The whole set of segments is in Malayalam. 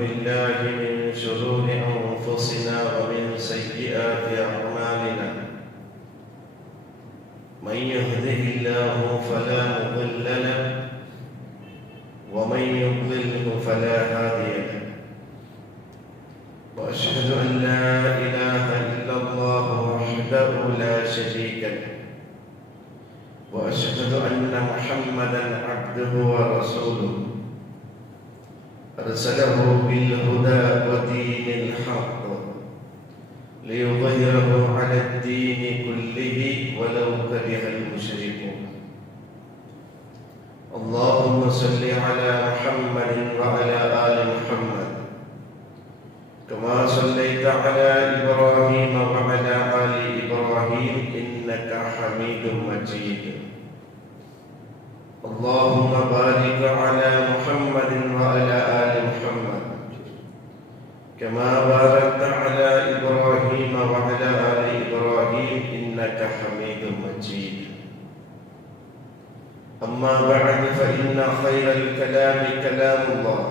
بالله من شرور أنفسنا ومن سيئات أعمالنا من يهده الله فلا مضل له ومن يضلله فلا هادي له وأشهد أن لا إله إلا الله وحده لا شريك له وأشهد أن محمدا عبده ورسوله أرسله بالهدى ودين الحق ليظهره على الدين كله ولو كره المشركون. اللهم صل على محمد وعلى آل محمد كما صليت على إبراهيم وعلى آل إبراهيم إنك حميد مجيد. اللهم بارك على محمد وعلى آل محمد كما باركت على إبراهيم وعلى آل إبراهيم إنك حميد مجيد. أما بعد فإن خير الكلام كلام الله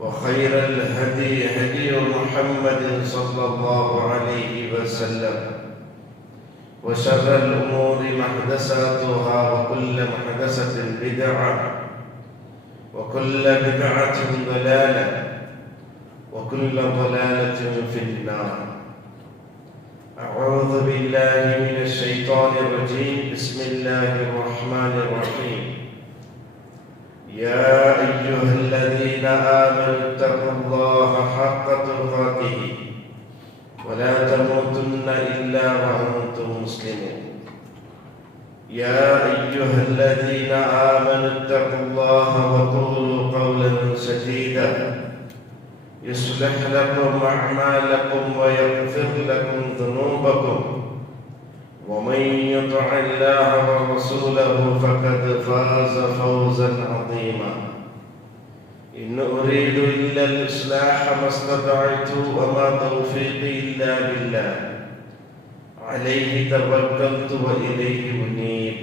وخير الهدي هدي محمد صلى الله عليه وسلم وشر الأمور محدثاتها وكل محدثة بدعة وكل بدعة ضلالة وكل ضلالة في النار. أعوذ بالله من الشيطان الرجيم. بسم الله الرحمن الرحيم. يا أيها الذين آمنوا اتقوا الله حق تقاته ولا تموتن إلا وأنتم مسلمون. يا أيها الذين آمنوا اتقوا الله وقولوا قولا سديدا يصلح لكم أعمالكم ويغفر لكم ذنوبكم ومن يطع الله ورسوله فقد فاز فوزا عظيما. إن أريد إلا الإصلاح ما استطعت وما توفيقي إلا بالله عليه توكلت وإليه أنيب.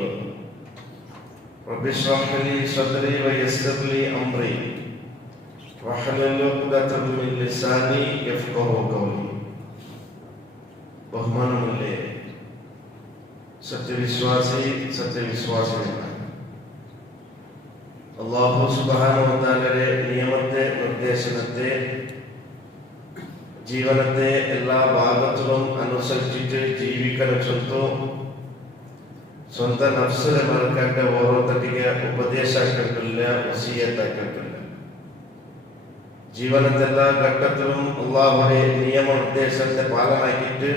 رب اشرح لي صدري ويسر لي أمري واحلل عقدة من لساني يفقهوا قولي. ബഹുമാനമുള്ളേ സത്യവിശ്വാസികളാണ്. അല്ലാഹു സുബ്ഹാനഹു വ തആലയുടെ നിയമത്തെ നിർദ്ദേശത്തെ ജീവനത്തെ എല്ലാ ഭാഗത്തിലും അനുസരിച്ചിട്ട് ജീവിക്കണം. സ്വന്തം നഫ്സിനെ മറക്കേണ്ട ഓരോരുത്തರಿಗೆ ഉപദേശാക്കട്ടില്ല, വസിയത്താക്കട്ടില്ല. ജീവനത്തെ എല്ലാ ഘട്ടത്തിലും അല്ലാഹുവിന്റെ നിയമനിർദ്ദേശത്തെ പാലനാക്കിയിട്ട്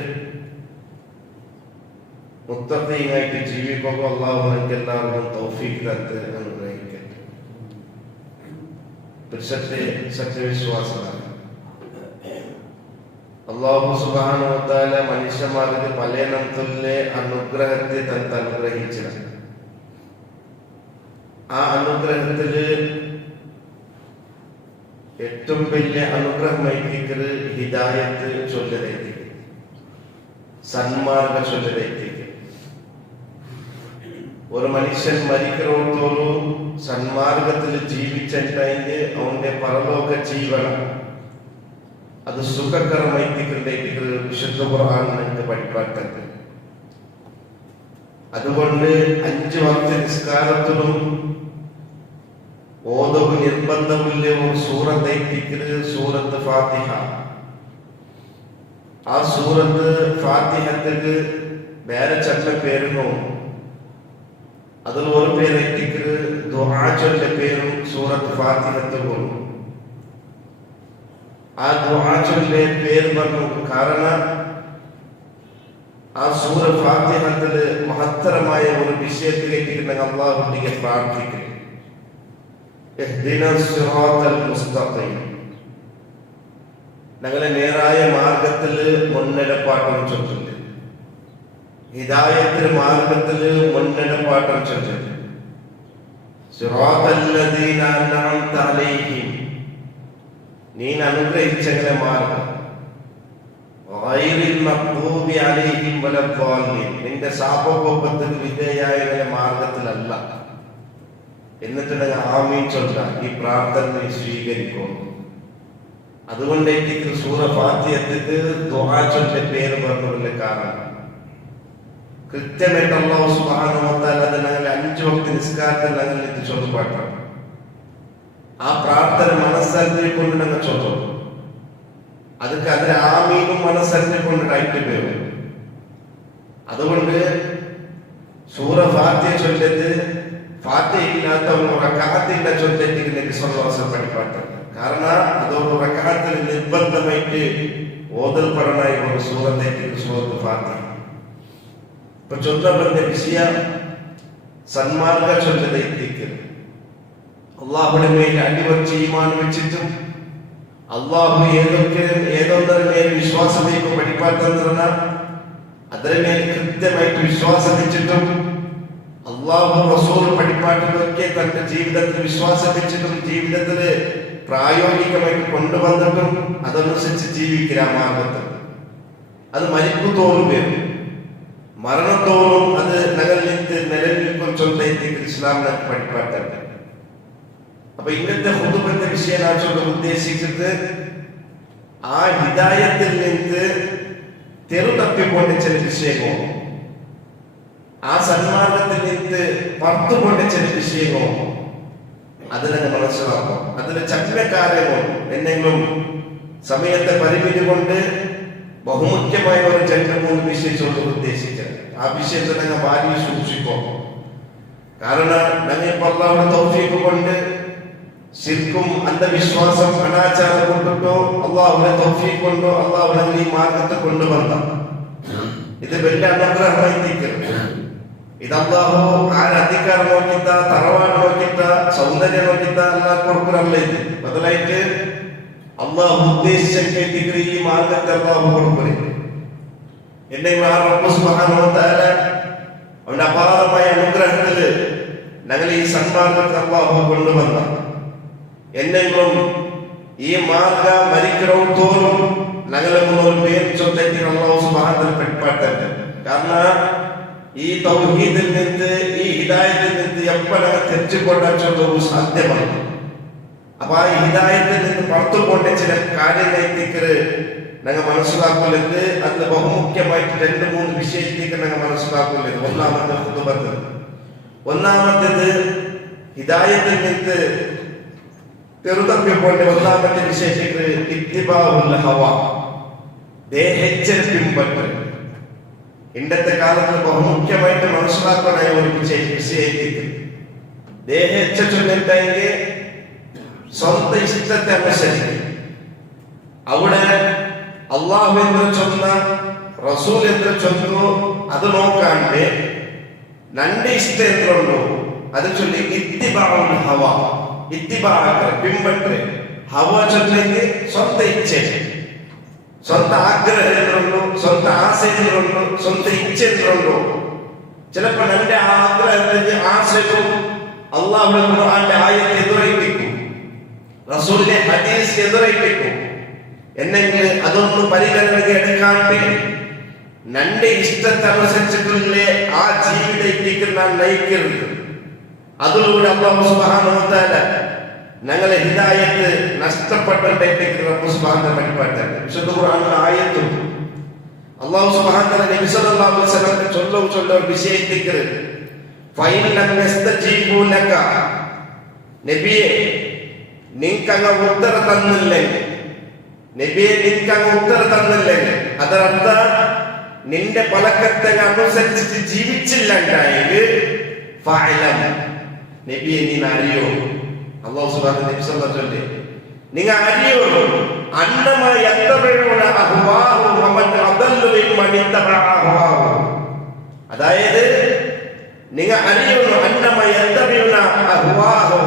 മുത്തഖീങ്ങളായിട്ട് ജീവിക്കുമ്പോൾ അല്ലാഹു നമുക്ക് എല്ലാവർക്കും തൗഫീഖ് തരട്ടെ, അനുഗ്രഹിക്കട്ടെ. സത്യവിശ്വാസികളാണ്. അല്ലാഹു സുബ്ഹാനഹു വ തആല മനുഷ്യന്മാർക്ക് പല നംതുല്യ അനുഗ്രഹത്തെ തന്ന് അനുഗ്രഹിച്ചത്. ആ അനുഗ്രഹത്തില് ഏറ്റവും വലിയ അനുഗ്രഹമായിരിക്കുന്നത് ഹിദായത്ത് ചൊല്ലലേക്ക്, സന്മാർഗ ചൊല്ലലേക്ക്. ഒരു മനുഷ്യൻ മരിക്കുന്നോടത്തോളം സന്മാർഗത്തിൽ ജീവിച്ചിട്ടുണ്ടെങ്കിൽ അവന്റെ പരലോക ജീവനം അത് സുഖകരമായിരിക്കുന്നത് വിശുദ്ധ ഖുർആൻ നമുക്ക് പഠിപ്പാക്കുന്നത്. അതുകൊണ്ട് 5 വക്ത നിസ്കാരത്തിലും ഓതവും നിർബന്ധമില്ല ഒരു സൂറത്തായിരിക്കുന്നത് സൂറത്ത് ഫാത്തിഹ. ആ സൂറത്ത് ഫാത്തിഹക്ക് വേറെ ചില പേരുന്നു. അതിൽ ഒരു പേരായിരിക്കുന്നത് ദുആ ചൊല്ലിയ പേരും സൂറത്ത് ഫാത്തിഹത്ത് പോലും. ആ ദുആ ചൊല്ലിയ പേര് പറഞ്ഞു കാരണം ആ സൂറ ഫാത്തിഹത്തില് മഹത്തരമായ ഒരു വിഷയത്തിലേക്ക് അല്ലാഹുവിനെ പ്രാർത്ഥിക്കുക. ഇഹ്ദിനസ് സിറാത്തൽ മുസ്തഖീം, ഞങ്ങളെ നേരായ മാർഗത്തിൽ മുന്നേറ്റപ്പാട്ടം ചൊല്ലുന്നത്, ഹിദായത്തിന്റെ മാർഗത്തിൽ മുന്നേറ്റപ്പാട്ടം ചൊല്ലുന്നത്. സിറാത്തല്ലദീന അൻഅംത അലൈഹിം, നീ അനുഗ്രഹിച്ചവരുടെ മാർഗം. ഗൈറിൽ മഗ്ദൂബി അലൈഹിം വലദ്ദാലിൻ, നിന്റെ ശാപകോപത്തിന് വിധേയമായ മാർഗത്തിലല്ല. എന്നിട്ട് ആമീൻ ചൊല്ല, ഈ പ്രാർത്ഥന നീ സ്വീകരിക്കും. അതുകൊണ്ടേക്ക് സൂറ ഫാത്തിഹക്ക് ദുആ ചൊല്ലിയ പേര് പറഞ്ഞതിന്റെ കാരണം കൃത്യമായിട്ട് അല്ലാഹു സുബ്ഹാനഹു വ തആല ഞങ്ങൾ 5 വക്ത് നിസ്കാരത്തിൽ ഞങ്ങൾ ചൊല്ലുപാട്ടാണ്. ആ പ്രാർത്ഥന മനസ്സറിഞ്ഞുകൊണ്ട് ഞങ്ങൾ ചൊല്ലും. അതൊക്കെ അതിന് ആമീനും മനസ്സറിഞ്ഞുകൊണ്ടായിട്ട് പേരും. അതുകൊണ്ട് സൂറ ഫാത്തിഹ ചൊല്ലിയത് ഫാത്തിഹ ഇല്ലാത്ത ഒരു റക്അത്തിന്റെ ചൊല്ലിട്ട് നബി സല്ലല്ലാഹു അലൈഹി വസല്ലം പഠിപ്പാട്ടാണ്. കാരണം അതൊരു റക്അത്തിൽ നിർബന്ധമായിട്ട് ഓതൽപ്പെടണായി ഒരു സൂറത്തേക്ക് സൂറത്ത് ഫാത്തിഹ. ഇപ്പൊ ചൊല്ലപ്പെടുന്ന വിഷയം സന്മാർഗ ചൊല്ലതേക്ക് അള്ളാഹുടെ മേൽ അടിവച്ച് ഈമാൻ വെച്ചിട്ടും അള്ളാഹു ഏതൊന്നര മേൽ വിശ്വാസത്തേക്ക് പഠിപ്പാട്ടെന്ന് അതിന് മേൽ കൃത്യമായിട്ട് വിശ്വാസം വെച്ചിട്ടും അള്ളാഹു റസൂൽ പഠിപ്പാട്ടിലൊക്കെ തന്റെ ജീവിതത്തിൽ വിശ്വാസം വെച്ചിട്ടും ജീവിതത്തിൽ പ്രായോഗികമായിട്ട് കൊണ്ടുവന്നിട്ടും അതനുസരിച്ച് ജീവിക്കുക മാർഗത്തിൽ അത് മരിപ്പുതോറും വരും, മരണത്തോറും അത് നിലനിൽക്കും ചൊല്ലേക്ക് ഇസ്ലാമിനെ പഠിപ്പാട്ടുണ്ട്. അപ്പൊ ഇന്നത്തെ ഹുതുബത്തെ വിഷയം ഞാൻ ചൊല്ലാൻ ഉദ്ദേശിച്ചത് ആ ഹിദായത്തിൽ നിന്ന് തെറുതപ്പിക്കൊണ്ട് ചില വിഷയമോ ആ സന്മാർഗത്തിൽ നിന്ന് പുറത്തുകൊണ്ട് ചില വിഷയമോ അതിനെ മനസ്സിലാക്കും. അതിന് ചക്രക്കാരമോ എന്തെങ്കിലും സമയത്തെ പരിമിതി കൊണ്ട് ബഹുമുഖ്യമായ ഒരു 2-3 വിഷയിച്ചുകൊണ്ട് ഉദ്ദേശിച്ചത് ആ വിഷയത്തെ ഞങ്ങൾ ഭാര്യ സൂക്ഷിക്കും. കാരണം ഞങ്ങൾ ഇപ്പൊ അല്ലാഹുവിന്റെ തൗഫീഖ് കൊണ്ട് ശിർക്കും അന്ധവിശ്വാസം അനാചാരം കൊണ്ടിട്ടോ അള്ളാഹുവിന്റെ തൗഫീഖ് കൊണ്ടോ അള്ളാഹു ഈ മാർഗത്തെ കൊണ്ടുവന്ന ഇത് വലിയ അനുഗ്രഹമായി തീർക്കരുത്. ഇത് അള്ളാഹു അധികാരം നോക്കിത്ത തറവാട് നോക്കിത്ത സൗന്ദര്യം നോക്കിത്ത അല്ലാ കൊടുക്കുന്നല്ല. ഇത് ബദലായിട്ട് അള്ളാഹു ഉദ്ദേശിച്ച ഈ മാർഗത്തെ അള്ളാഹു കൊടുക്കുന്നത് എന്നെങ്കിലും ആ റബ്ബ് സുബ്ഹാനഹു വ തആല അവന്റെ അപാരമായ അനുഗ്രഹത്തില് ഞങ്ങൾ ഈ സന്മാർഗത്തെ അള്ളാഹു കൊണ്ടുവന്ന എന്നെങ്കിലും ഈ മാർഗ മരിക്കണത്തോറും ഞങ്ങളെ മുന്നോട്ട് പേര് ചൊല്ലേക്ക് അള്ളാഹു സുബ്ഹാനഹു വ തആല പെട്ടെന്ന്. കാരണം ഈ തൗഹീദിൽ നിന്ന് ഈ ഹിദായത്തിൽ നിന്ന് എപ്പോഴാണ് തെറ്റിക്കൊണ്ടാൻ ചൊല്ലവും സാധ്യമാണ്. അപ്പൊ ആ ഹിദായത്തിൽ നിന്ന് പുറത്തുകൊണ്ട് ചില കാര്യങ്ങളേക്ക് ഞങ്ങൾ മനസ്സിലാക്കുന്നത് അത് ബഹുമുഖ്യമായിട്ട് 2-3 വിഷയത്തേക്ക് ഞങ്ങൾ മനസ്സിലാക്കുന്നത്. ഒന്നാമത്തേത് ഹിദായത്തിൽ നിന്ന് തെറുതപ്പിക്കൊണ്ട് ഒന്നാമത്തെ വിഷയത്തേക്ക് ഇത്തിബാഉൽ ഹവ, ദേഹേച്ഛ പിൻപറ്റൽ. ഇന്നത്തെ കാലത്ത് ബഹുമുഖ്യമായിട്ട് മനസ്സിലാക്കാനായ ഒരു വിഷയത്തേക്ക് ദേഹേച്ഛ ചൊല്ലിട്ടെങ്കിൽ സ്വന്തം ഇഷ്ടത്തെ അനുസരിക്കും. അവിടെ അള്ളാഹു എന്ന് ചൊന്ന റസൂൽ എന്ന് ചൊന്നു അത് നോക്കാണ്ട് നന്റെ ഇഷ്ടം എന്തുണ്ടോ അത് ചൊല്ലി ഇത്തിബാഉൽ ഹവ, പിൻപറ്റ്. ഹവ ചൊല്ലെങ്കിൽ സ്വന്തം ഇച്ഛ, സ്വന്തം ആഗ്രഹം എന്തുണ്ടോ, സ്വന്തം ആശയങ്ങളുണ്ടോ, സ്വന്തം ഇച്ഛ എന്തുണ്ടോ. ചിലപ്പോൾ എന്റെ ആഗ്രഹത്തിന്റെ ആശയവും അള്ളാഹുവിന്റെ ഖുർആന്റെ ആയത്ത് എതിരേൽപ്പിക്കും, റസൂലിന്റെ ഹദീസ് എതിരേൽപ്പിക്കും. എന്നെങ്കിൽ അതൊന്നും പരിഗണനയ്ക്ക് എടുക്കാണ്ട് നന്റെ ഇഷ്ടത്തനുസരിച്ചിട്ടുള്ള ആ ജീവിതത്തിലേക്ക് നാം നയിക്കരുത്. അതിലൂടെ അല്ലാഹു സുബ്ഹാനഹു വ തആല ഞങ്ങളെ ഹിദായത്ത് നഷ്ടപ്പെട്ടേക്ക് റബ്ബ് സുബ്ഹാനഹു വ തആല വിശുദ്ധ ഖുർആനിലെ ആയത്തും അല്ലാഹു സുബ്ഹാനഹു വ തആല നബി സല്ലല്ലാഹു അലൈഹി വസല്ലം ചൊല്ലുന്ന വിഷയത്തിക്ക് ഫൈൻ ലം യസ്തജീബു ലക, നബിയെ നിങ്ങൾക്കങ്ങ് ഉത്തരം തന്നില്ലെങ്കിൽ, നബിയെ നിങ്ങൾക്കങ്ങ് ഉത്തരം തന്നില്ലെങ്കിൽ അതർത്ഥ നിന്റെ പലക്കത്തെ അനുസരിച്ചിട്ട് ജീവിച്ചില്ലെങ്കിൽ ഫഅലം, നബിയെ നീ അറിയോ, അല്ലാഹു സുബ്ഹാനഹു നബി സല്ലല്ലാഹു അലൈഹി വസല്ലം നിങ്ങൾ അറിയോ അന്നമാ യത്തബഉന അഹ്വാഹു വമൻ അദല്ലു മിമ്മൻ ഇത്തബഅ അഹ്വാഹു. അതായത് നിങ്ങൾ അറിയോ അന്നമാ യത്തബഉന അഹ്വാഹു,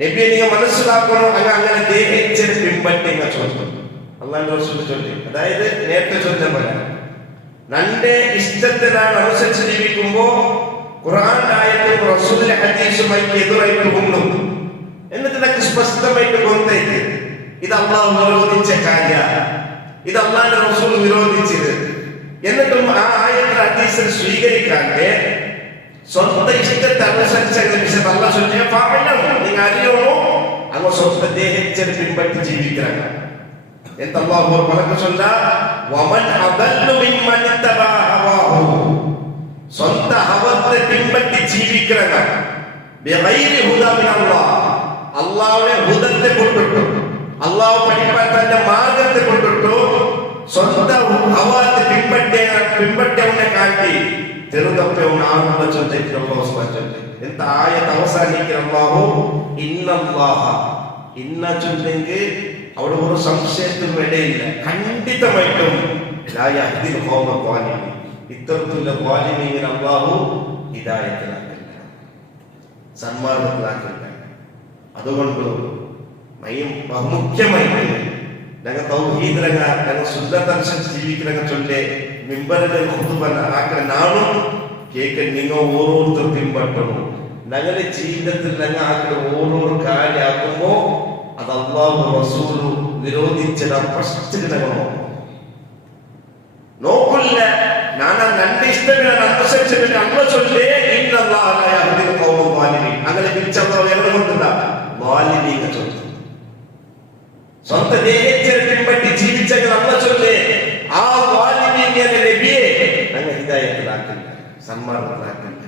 നബിയെ നിങ്ങൾ മനസ്സിലാക്കണം അങ്ങനെ ദേഹിച്ച് പിൻപറ്റുക ചൊല്ലും അല്ലാഹുവിന്റെ റസൂൽ ചൊല്ലി. അതായത് നേരത്തെ ചൊല്ലിയ പോലെ നന്റെ ഇഷ്ടത്തിനാണ് അനുസരിച്ച് ജീവിക്കുമ്പോ ഖുർആന്റെ ആയത്തും റസൂലിന്റെ ഹദീസുമായി എതിരായിട്ട് കൊണ്ടും എന്നിട്ട് നമുക്ക് സ്പഷ്ടമായിട്ട് കൊണ്ടേക്ക് ഇത് അള്ളാഹു വിരോധിച്ച കാര്യ, ഇത് അള്ളാഹുവിന്റെ റസൂൽ വിരോധിച്ചത്. എന്നിട്ടും ആ ആയത്തിൽ ഹദീസിൽ സ്വീകരിക്കാണ്ട് സ്വന്തം ഇഷ്ടത്തെ അനുസരിച്ച് നിങ്ങൾ അറിയണോ அவங்க சொந்த தேகச்சரி பின்பற்றி ஜீவிக்கிறாங்க. என்று அல்லாஹ் ஒரு வழக்கு சொன்னா, வமன் அதல்லு மிம்மன் இத்தபா ஹவாஹு, சொந்த ஹவத்தை பின்பற்றி ஜீவிக்கிறாங்க. பிகைரி ஹுதா மினல்லாஹ், അള്ളാഹുവിനെ ഹുദത്തെ കൊണ്ടിട്ടു, അള്ളാഹു പഠിപ്പാത്തന്റെ മാർഗത്തെ കൊണ്ടിട്ടു, സ്വന്തം ഹവാത്തെ പിൻപറ്റവനെ കാട്ടി തെരുതപ്പവനെ ആകുന്ന ചൊല്ലിട്ട് അല്ലാഹു സുബ്ഹാനഹു ಎಂತ ಆಯತ ಅವಸಾನಿಕ್ಕೆ ಅಲ್ಲಾಹು ಇನ್ನಲ್ಲಾಹ ಇನ್ನ ചൊല്ലിയെങ്കിൽ അവിടെ ഒരു സംശയത്തിനും ഇടയില്ല, ഖണ്ഡിതമായിട്ടും ലാ യഹ്ദിൽ ഖൗമ ളാലിമീൻ, ഇത്തരത്തിലുള്ള ളാലിമീൻ അല്ലാഹു ഹിദായത്തിലാക്കില്ല, സന്മാർഗത്തിലാക്കില്ല. അതുകൊണ്ട് ബഹുമുഖ്യമായിട്ട് ഞങ്ങൾ തൗഹീദ് ഞങ്ങൾ സുന്നത്തനുസരിച്ച് ജീവിക്കുന്ന ചൊല്ലെ മിമ്പറിലെ ഖുതുബ ആക്കുന്ന നാളും കേക്ക് നിങ്ങൾ ഓരോരുത്തർ പിൻപറ്റണം. ഞങ്ങളുടെ ജീവിതത്തിൽ ഞങ്ങൾ ആക്കുന്ന ഓരോരോ കാര്യമാക്കുമ്പോ അത് അല്ലാഹു റസൂലു വിരോധിച്ചത് ഫസ്റ്റ് ഞങ്ങൾ നോക്കില്ല. ഞാൻ നന്റെ ഇഷ്ടമില്ല അനുസരിച്ചിട്ട് അല്ല ചൊല്ലേ ഇന്നല്ലാഹ ലാ യഹ്ദിൽ ഖൗമ ളാലിമീൻ, അങ്ങനെ തിരിച്ചല്ലാഹു എവിടെ കൊണ്ടുണ്ടാ ളാലിമീൻ ചൊല്ലും. സ്വന്തം ദേഹത്തെ പിൻപറ്റി ജീവിച്ചെങ്കിൽ അല്ല ചൊല്ലേ ആ ളാലിമീൻ നബിയെ ഞങ്ങൾ ഹിദായത്തിലാക്കില്ല, സന്മാർഗത്തിലാക്കില്ല,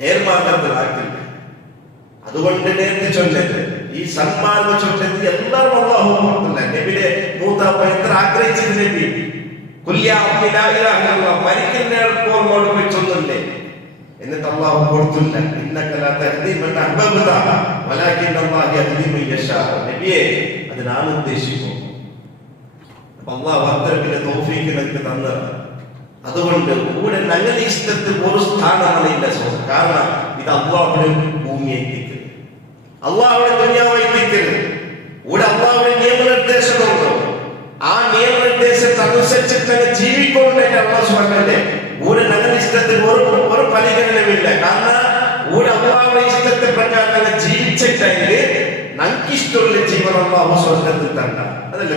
നേർമാർഗത്തിലാക്കില്ല. അതുകൊണ്ട് നേരത്തെ ചൊല്ലത് ഈ സന്മാർഗ ചൊല്ലത് എല്ലാവരും അല്ലാഹു ഓർത്തില്ല. നബിയുടെ മൂത്താപ്പ എത്ര ആഗ്രഹിച്ചത് നബി മരിക്കുന്നോട് പോയി ചൊല്ലേ, എന്നിട്ട് അല്ലാഹു കൊടുത്തില്ല. നബിയെ അത് ഞാൻ ഉദ്ദേശിക്കും. അപ്പൊ അല്ലാഹു അത്തരത്തിലെ തൗഫീഖ് നമുക്ക് തന്നത്. അതുകൊണ്ട് കൂടെ ഞങ്ങളുടെ ഇഷ്ടത്തിൽ ഒരു സ്ഥാനമാണില്ല. കാരണം ഇത് അല്ലാഹുവിന്റെ ഭൂമി എത്തിക്കരുത്, അല്ലാഹുവിന്റെ ദുനിയാവ് എത്തിക്കരുത്. ഇവിടെ അല്ലാഹുവിന്റെ നിയമനിർദ്ദേശങ്ങളുണ്ടോ, ആ നിയമനിർദ്ദേശത്തെ അനുസരിച്ചിട്ട് ജീവിക്കൊണ്ട് അല്ലാഹു സുബ്ഹാനഹു കൂടെ ഞങ്ങളുടെ ഇഷ്ടത്തിൽ ഒരു പരിഗണനമില്ല. കാരണം കൂടെ അല്ലാഹുവിന്റെ ഇഷ്ടത്തെ പ്രകാരം ഞങ്ങൾ ജീവിച്ചിട്ടെങ്കിൽ ഞങ്ങൾക്ക് ഇഷ്ടമുള്ള ജീവൻ അല്ലാഹു സ്വർഗത്തിൽ തന്ന. അതല്ലേ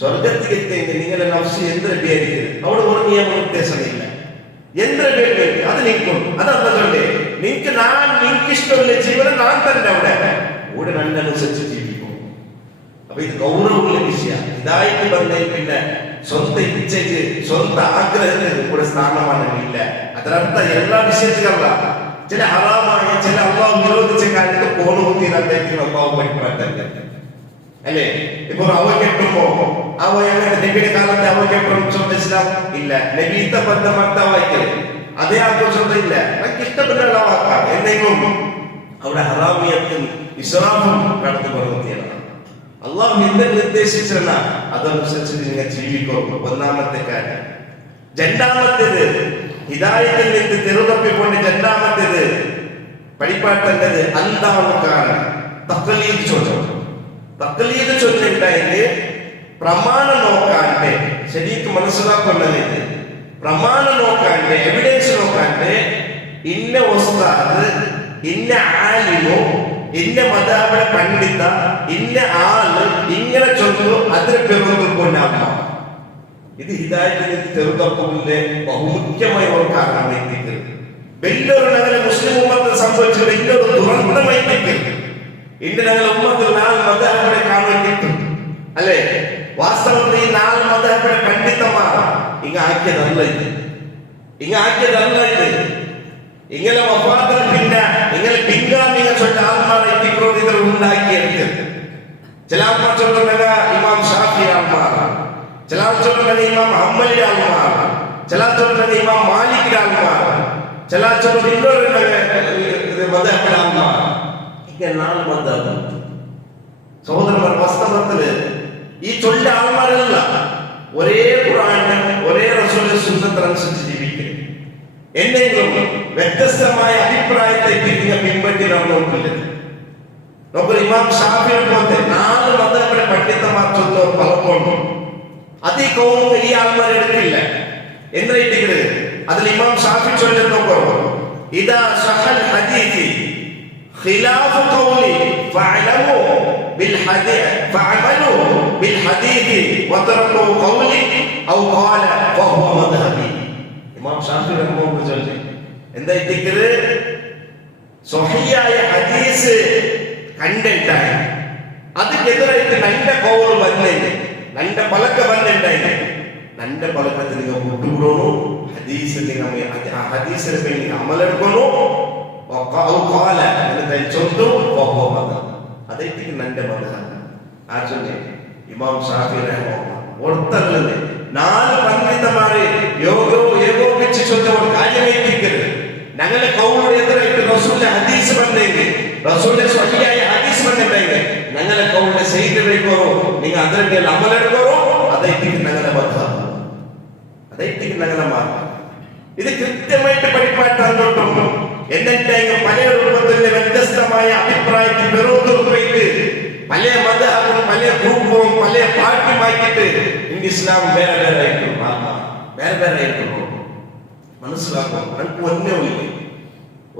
സ്വർഗത്തിൽ എത്തിയെങ്കിൽ നിങ്ങളുടെ നഫ്സ് എന്ത് റെഡിയായിരിക്കും, അവിടെ ഒരു നിയമനിർദ്ദേശമില്ല. എന്ത് റെഡി അത് നിൽക്കും, അതല്ലേ നിങ്ങൾക്ക് ഇഷ്ടമുള്ള ജീവനം ഞാൻ തന്നെ അവിടെ കൂടെ നല്ലനുസരിച്ച് ജീവിക്കും. അപ്പൊ ഇത് ഗൗരവമുള്ള വിഷയം. ഇതായിട്ട് പറഞ്ഞാൽ പിന്നെ സ്വന്തം ഇച്ഛയ്ക്ക് സ്വന്തം ആഗ്രഹത്തിന് കൂടെ സ്ഥാനമാനമില്ല. അതിനർത്ഥം എല്ലാ വിഷയത്തിലല്ല, ചില ഹറാമായ ചില അല്ലാഹു വിരോധിച്ച കാര്യത്തിൽ കോണുകുത്തി അല്ലാഹു പഠിപ്പാറ്റല്ലേ അല്ലേ. ഇപ്പൊ അവ കെട്ടുമ്പോ അവ എങ്ങനെ നബിയുടെ കാലത്തെ അവ കെട്ടും ഇസ്ലാം ഇല്ല. നബീത്തെ ബന്ധമാക്ത വായിക്കല് അതേ ആഘോഷം ഇല്ല. നമുക്ക് ഇഷ്ടപ്പെട്ട വാക്കാം എന്തെങ്കിലും അവിടെ ഹറാമിയത്തും ഇസ്രാഫും കടന്നു പ്രവർത്തിയാണ്. അള്ളാഹു എന്ത് നിർദ്ദേശിച്ചിരുന്ന അതനുസരിച്ച് നിങ്ങൾ ജീവിക്കും. ഒന്നാമത്തെ കാര്യം. രണ്ടാമത്തേത് ഹിദായത്തിൽ നിന്ന് തെറുതപ്പിക്കൊണ്ട് രണ്ടാമത്തേത് പഠിപ്പാട്ടേണ്ടത് അന്താവുന്ന കാരണം തഖ്ലീദ് ചൊല്ലും. തഖ്ലീദ് ചൊല്ലുണ്ടായിട്ട് പ്രമാണം നോക്കാണ്ട് ശരിക്കും മനസ്സിലാക്കേണ്ടത് പ്രമാണം നോക്കാണ്ട് എവിഡൻസ് നോക്കാണ്ട് ഇന്ന ഉസ്താദ് ഇന്ന ആലിമോ ഇന്ന മദഹബിലെ പണ്ഡിത ഇന്ന ആള് ഇങ്ങനെ ചൊല്ലു അതിന് പെരുകൊണ്ടാമ്മ. ഇത് ഹിദായത്തിന് ചെറുതപ്പുവിന്റെ ബഹുമുഖ്യമായ ഒരു കാരണമാണ് എത്തിക്കരുത്. വലിയൊരു ഞങ്ങളെ മുസ്ലിം ഉമ്മത്തിൽ സംഭവിച്ച വലിയൊരു ദുരന്തമായി എത്തിക്കരുത്. ഇന്ന് ഞങ്ങൾ ഉമ്മത്തിൽ 4 മദഹബിനെ കാണാൻ കിട്ടും അല്ലെ. വാസ്തവത്തിൽ ഈ 4 മദഹബിലെ പണ്ഡിതന്മാർ ഇങ്ങാക്കിയതല്ല ഇത്, ഇങ്ങാക്കിയതല്ല ഇത്. ഇങ്ങനെ വഫാത്തിൽ പിന്നെ ഇങ്ങനെ പിൻഗാമികൾ ചൊല്ല ആത്മാരെ എത്തിക്രോധികൾ ഉണ്ടാക്കിയെടുത്തത്. ചില ആത്മാർ ചൊല്ലുന്നത് ഇമാം ഷാഫി ആത്മാറാണ്, ചില ചൊല്ലുന്നത് ഇമാം ഹംബലി ആത്മാറാണ്, ചില ചൊല്ലുന്നത് ഇമാം മാലിക് ആത്മാറാണ്, ചില ചൊല്ലുന്നത് ഇന്നൊരു മദഹബിലെ ആത്മാറാണ്. ഇങ്ങനെ 4 മദഹബ്. സഹോദരന്മാർ, വാസ്തവത്തില് ഈ ചൊല്ല ആത്മാരല്ല ഒരേ ഖുർആന്റെ ഒരേ റസൂലിന്റെ സുന്നത്തനുസരിച്ച് ജീവിക്കുക. എന്തെങ്കിലും വ്യത്യസ്തമായ അഭിപ്രായത്തേക്ക് നിങ്ങൾ പിൻപറ്റി നോക്കില്ല. നമുക്ക് ഇമാം ഷാഫിയെ പോലത്തെ 4 മദഹബിലെ പണ്ഡിതന്മാർ ചൊല്ലോ പലപ്പോഴും അത് ഈ കൗമും ഈ ആൾമാർ എടുക്കില്ല. എന്തായിട്ട് അതിൽ ഇമാം ഷാഫി ചൊല്ലുന്ന ഇതാ സഹൽ ഹദീസി ഖിലാഫു ഖൗലി ഫഅലമു ബിൽ ഹദീസ് ഫഅമലു ബിൽ ഹദീസ് വതറകു ഖൗലി ഔ ഖാല ഫഹുവ മദ്ഹബി. ഇമാം ഷാഫി റഹ്മത്തുള്ളാഹി ചൊല്ലി എന്തായിട്ട് സ്വഹീഹായ ഹദീസ് കണ്ടുണ്ടായി ಅದಕ್ಕೆದುರಾയിട്ട് ನನ್ನ ಕೌಲು ಬಂದೈತೆ ನನ್ನ ಪಲಕ ಬಂದುಂಟಾಯಿತೆ ನನ್ನ ಪಲಕದ ನೀವು ಹುಟ್ಟುಬಿಡೋನು ಹದೀಸಲ್ಲಿ ನಮಗೆ ಆ ಹದೀಸರ ಮೇಲೆ ನೀವು ಅಮಲೆಡ್ಕೊನು ಅವು ಕಾಲ ನನ್ನ ಚೊಂದು ಹೋಗೋವಾಗ ಅದೈತಿ ನನ್ನ ಮಗ ಆಚರಣೆ ಇಮಾಮ್ ಶಾಫಿ ರಹಮಹುಲ್ಲಾ ಒಡ್ತಲ್ಲದೆ ನಾನು ಬಂದಿದ್ದ ಮಾರಿ ಏಗೋ ಬಿಚ್ಚಿ ಚೊಂದವರು ಕಾರ್ಯವೈತಿಕ್ಕರು ഞങ്ങളെ കൗളുടെ എതിരായിട്ട് റസൂലിന്റെ ഹദീസ് ಬಂದೈತೆ റസൂലിന്റെ സ്വഹീഹായ ഹദീസ് ಬಂದೈತೆ ഞങ്ങളെ കൗളുടെ സയ്യിദ് ಬೇಕರೋ ನೀವು ಅದರ ಮೇಲೆ ಅಮಲ എടുക്കರೋ അതൈತಿ ഞങ്ങളെ മദ്ഹബ് അതൈತಿ ഞങ്ങളെ മാർഗം ഇത് കൃത്യമായിട്ട് പഠിപ്പാട്ടാണ്ടോട്ടും എന്നിട്ട് പല രൂപത്തിലെ വ്യത്യസ്തമായ അഭിപ്രായത്തിൽ വിരോധമായിട്ട് പല മദ്ഹബും പല ഗ്രൂപ്പും പല പാർട്ടിയുമാക്കിയിട്ട് ഇന്ന് ഇസ്ലാം വേറെ വേറെ ആയിട്ടുള്ളൂ മനസ്സിലാക്കണം നമുക്ക് ഒന്നേ ഉള്ളൂ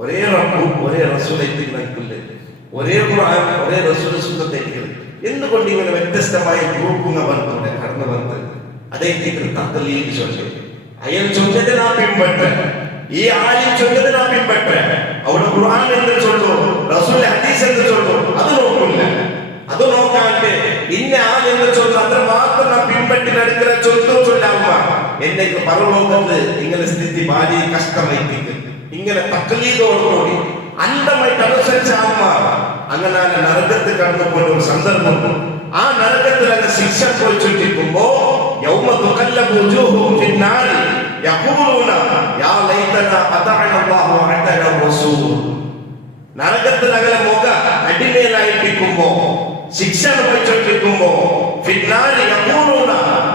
ഒരേ റബ്ബും ഒരേ റസൂലായിട്ട് നമുക്കില്ല ഒരേ ഖുർആൻ ഒരേ റസൂൽ സുന്നത്തായിരിക്കും എന്തുകൊണ്ട് ഇങ്ങനെ വ്യത്യസ്തമായ ഗ്രൂപ്പുകൾ വന്നൂടെ കടന്നു വന്നത് അതേക്ക് തഖ്ലീദ് ചൊല്ലി അയാൾ ചൊല്ലത് നാം പിൻപറ്റ ഈ ആലിം ചൊല്ലത് നാം പിൻപറ്റ അവിടെ ഖുർആൻ എന്ന് ചൊല്ലു റസൂൽ ഹദീസ് എന്ന് ചൊല്ലു അത് നോക്കില്ല അത് നോക്കാണ്ട് ഇന്ന ആൾ എന്ന് ചൊല്ലു അത് മാത്രം നാം പിൻപറ്റി നടക്കുന്ന ചൊല്ലാവുക എന്നെങ്കിൽ പരലോകത്ത് ഇങ്ങനെ സ്ഥിതി ഭാര്യ കഷ്ടമായിരിക്കും ഇങ്ങനെ തഖ്ലീദോടുകൂടി അന്ധമായിട്ട് അനുസരിച്ച അമ്മ അങ്ങനെ നരകത്ത് കടന്നു പോയ ഒരു സന്ദർഭം ആ നരകത്തിൽ അങ്ങ് ശിക്ഷ പോയിക്കൊണ്ടിരിക്കുമ്പോ യൗമ തുഖല്ലബു വജൂഹുഹും ഫിന്നാർ യഖൂലൂന യാ ലൈതനാ അതഅന അല്ലാഹു വഅതഅന റസൂൽ നരകത്തിൽ അങ്ങനെ മുഖ അടിമേലായിട്ടിരിക്കുമ്പോ ശിക്ഷ അനുഭവിച്ചിരിക്കുമ്പോ ഫിന്നാർ യഖൂലൂന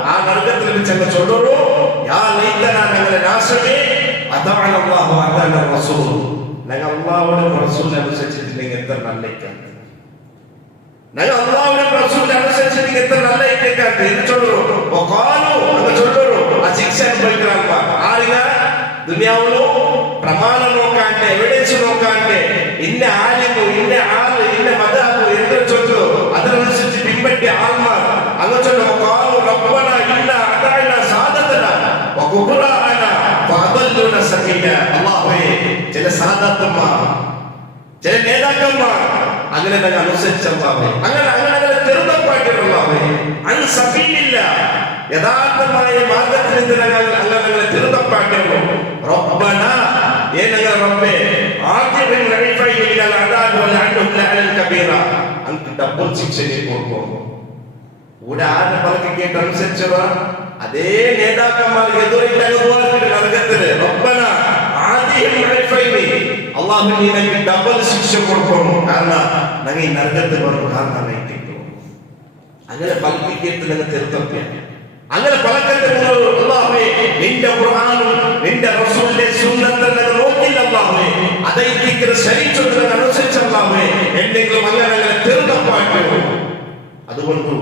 ആ നരകത്തിൽ വെച്ച് ചൊല്ലറോ യാ ലൈതനാ ഞങ്ങളെ നാശമേ അതഅന അല്ലാഹു വഅതഅന റസൂൽ ഞങ്ങൾ അല്ലാഹുവിന്റെ റസൂലിനെ അനുസരിച്ചിട്ടില്ലെങ്കിൽ എത്ര നല്ലയിക്കാണ് ഞങ്ങൾ അല്ലാഹുവിന്റെ റസൂലിനെ അനുസരിച്ചിട്ടില്ലെങ്കിൽ എത്ര നല്ലയിക്കാണ് എന്ന് ചൊല്ലറോ വഖാലു എന്ന് ചൊല്ലറോ ആ ശിക്ഷ അനുഭവിക്കറാൻ ആരിക ദുനിയാവിലോ പ്രമാണം നോക്കാണ്ട് എവിഡൻസ് നോക്കാണ്ട് ഇന്ന ആലിമു ഇന്ന ആള് ഇന്ന മദ്ഹബ് എന്ന് ചൊല്ലു അതിനനുസരിച്ച് പിൻപറ്റിയ ആൾമാർ അങ്ങ് ചൊല്ലു വഖാലു റബ്ബനാ ഇന്ന അതഅന സാദതന വകുബറാന വഅദല്ലുന സബീല അല്ലാഹുവേ ചില സാദാത്തുമാർ ചില നേതാക്കന്മാർ അങ്ങനെ തന്നെ അനുസരിച്ചല്ലാഹുവേ അങ്ങനെ തിരുത്തപ്പായിട്ടുള്ളാഹുവേ അൻ സബീലില്ല യഥാർത്ഥമായ മാർഗത്തിൽ നിന്ന് ഞങ്ങളെ തിരുത്തപ്പാട്ടുള്ളൂ റബ്ബന ഏനങ്ങൾ റബ്ബേ ആഖിറിൻ ലൈഫൈ ഇലൽ അദാബ് വൽ അൻഹും ലഅനൽ കബീറ അൻക ഡബിൾ ശിക്ഷയെ കൊടുക്കും ഇവിടെ ആരുടെ പലക്ക് കേട്ട് അനുസരിച്ചവർ അതേ നേതാക്കന്മാർക്ക് എതിരായിട്ട് നരകത്തില് റബ്ബന ആദിഹിം ലൈഫൈനി അല്ലാഹു നീനക്ക് ഡബിൾ ശിക്ഷ കൊടുക്കും കാരണം ഞങ്ങൾ ഈ നരകത്തിൽ വന്നു കാരണമായിട്ട് അങ്ങനെ പലക്ക് കേട്ട് ഞങ്ങൾ തിരുത്തപ്പിയാണ് അങ്ങനെ പലക്കത്തെ അല്ലാഹുവേ നിന്റെ ഖുർആനും നിന്റെ റസൂലിന്റെ സുന്നത്തും നോക്കില്ല അല്ലാഹുവേ അതൈതിക്ക് ശരീഅത്ത് അനുസരിച്ച് അല്ലാഹുവേ എന്തെങ്കിലും അങ്ങനെ തിരുത്തപ്പാട്ട് അതുകൊണ്ട്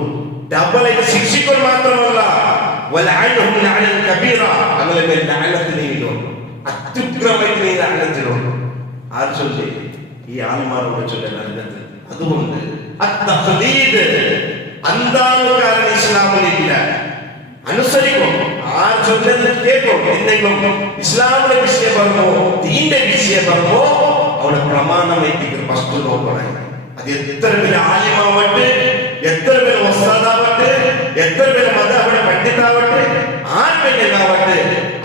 ഡബിൾ ശിക്ഷിക്കൽ മാത്രമല്ല വലഅൻഹും ലഅനൽ കബീറ അങ്ങനെ ലഅനത്തിനോ അത്യുഗ്രമായി ലഅനത്തിനോ ആർ ചൊല്ലി ഈ ആൾമാരോട് ചൊല്ലൽ അതുകൊണ്ട് അത്തഖ്ലീദ് അന്താനുകാരൻ ഇസ്ലാമിലില്ല അനുസരിക്കും ആർ ചൊല്ലുന്നത് കേൾക്കും എന്തെങ്കിലും ഇസ്ലാമിന്റെ വിഷയം പറഞ്ഞോ ദീന്റെ വിഷയം പറഞ്ഞോ അവിടെ പ്രമാണമായിട്ട് വസ്തു നോക്കണം അത് എത്ര പേര് ആലിമാവട്ടെ എത്ര പേര് വസ്താദാവട്ടെ എത്ര പേര് മദ്ഹബിന്റെ പണ്ഡിതാവട്ടെ ആർക്കെല്ലാവട്ടെ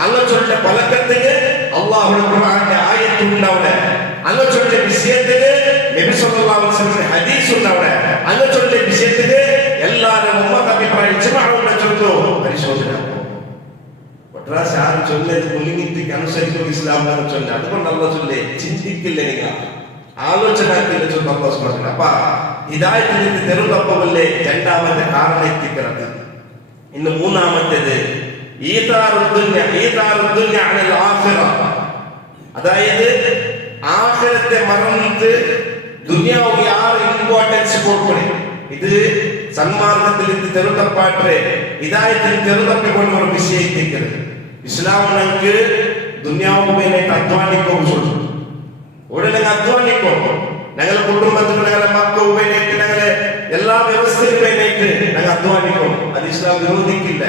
അങ്ങ് ചൊല്ലിയ പലക്കത്തിന് അല്ലാഹുവിന്റെ ഖുർആനിന്റെ ആയത്ത് ഉണ്ടാവട്ടെ അങ്ങ് ചൊല്ലിയ വിഷയത്തിന് നബി സല്ലല്ലാഹു അലൈഹി വസല്ലം ഹദീസ് ഉണ്ടാവട്ടെ അങ്ങ് ചൊല്ലിയ വിഷയത്തിന് എല്ലാവരും ഉമ്മത്ത് അഭിപ്രായം ഇജ്മാഉടെ ചൊല്ലോ പരിശോധന ഒട്ടറാശ ആര് ചൊല്ലത് മുലിമിത്തിക്ക് അനുസരിക്കും ഇസ്ലാം എന്ന് ചൊല്ല അതുകൊണ്ട് അല്ലാഹു ചൊല്ലേ ചിന്തിക്കില്ല നിങ്ങൾ ആലോചനാക്കില്ല ചൊല്ല അല്ലാഹു സുബ്ഹാനഹു അപ്പ ഹിദായത്തിൽ നിന്ന് തെരുതപ്പവല്ലേ രണ്ടാമത്തെ കാരണം എത്തിക്കുന്നത് ഇന്ന് മൂന്നാമത്തേത് ഈതാറുദ്ദുന്യ അലൽ ആഖിറ അതായത് ആഖിറത്തെ മറന്നിട്ട് ദുനിയാവിൽ ആറ് ഇമ്പോർട്ടൻസ് കൊടുക്കണം ഇത് സന്മാർഗത്തിൽ നിന്ന് തെരുതപ്പാട്ടെ ഹിദായത്തിൽ തെരുതപ്പിക്കൊണ്ട് ഒരു വിഷയിക്കുന്നത് ഇസ്ലാം നമുക്ക് ദുനിയാവുമായിട്ട് അധ്വാനിക്കും ചൊല്ലും ഉടനെ അധ്വാനിക്കും ഞങ്ങളുടെ കുടുംബത്തിൽ ഞങ്ങളുടെ മക്കളുമായിട്ട് ഞങ്ങളെ എല്ലാ വ്യവസ്ഥയുമായിട്ട് ഞങ്ങൾ അധ്വാനിക്കും അത് ഇസ്ലാം വിരോധിക്കില്ല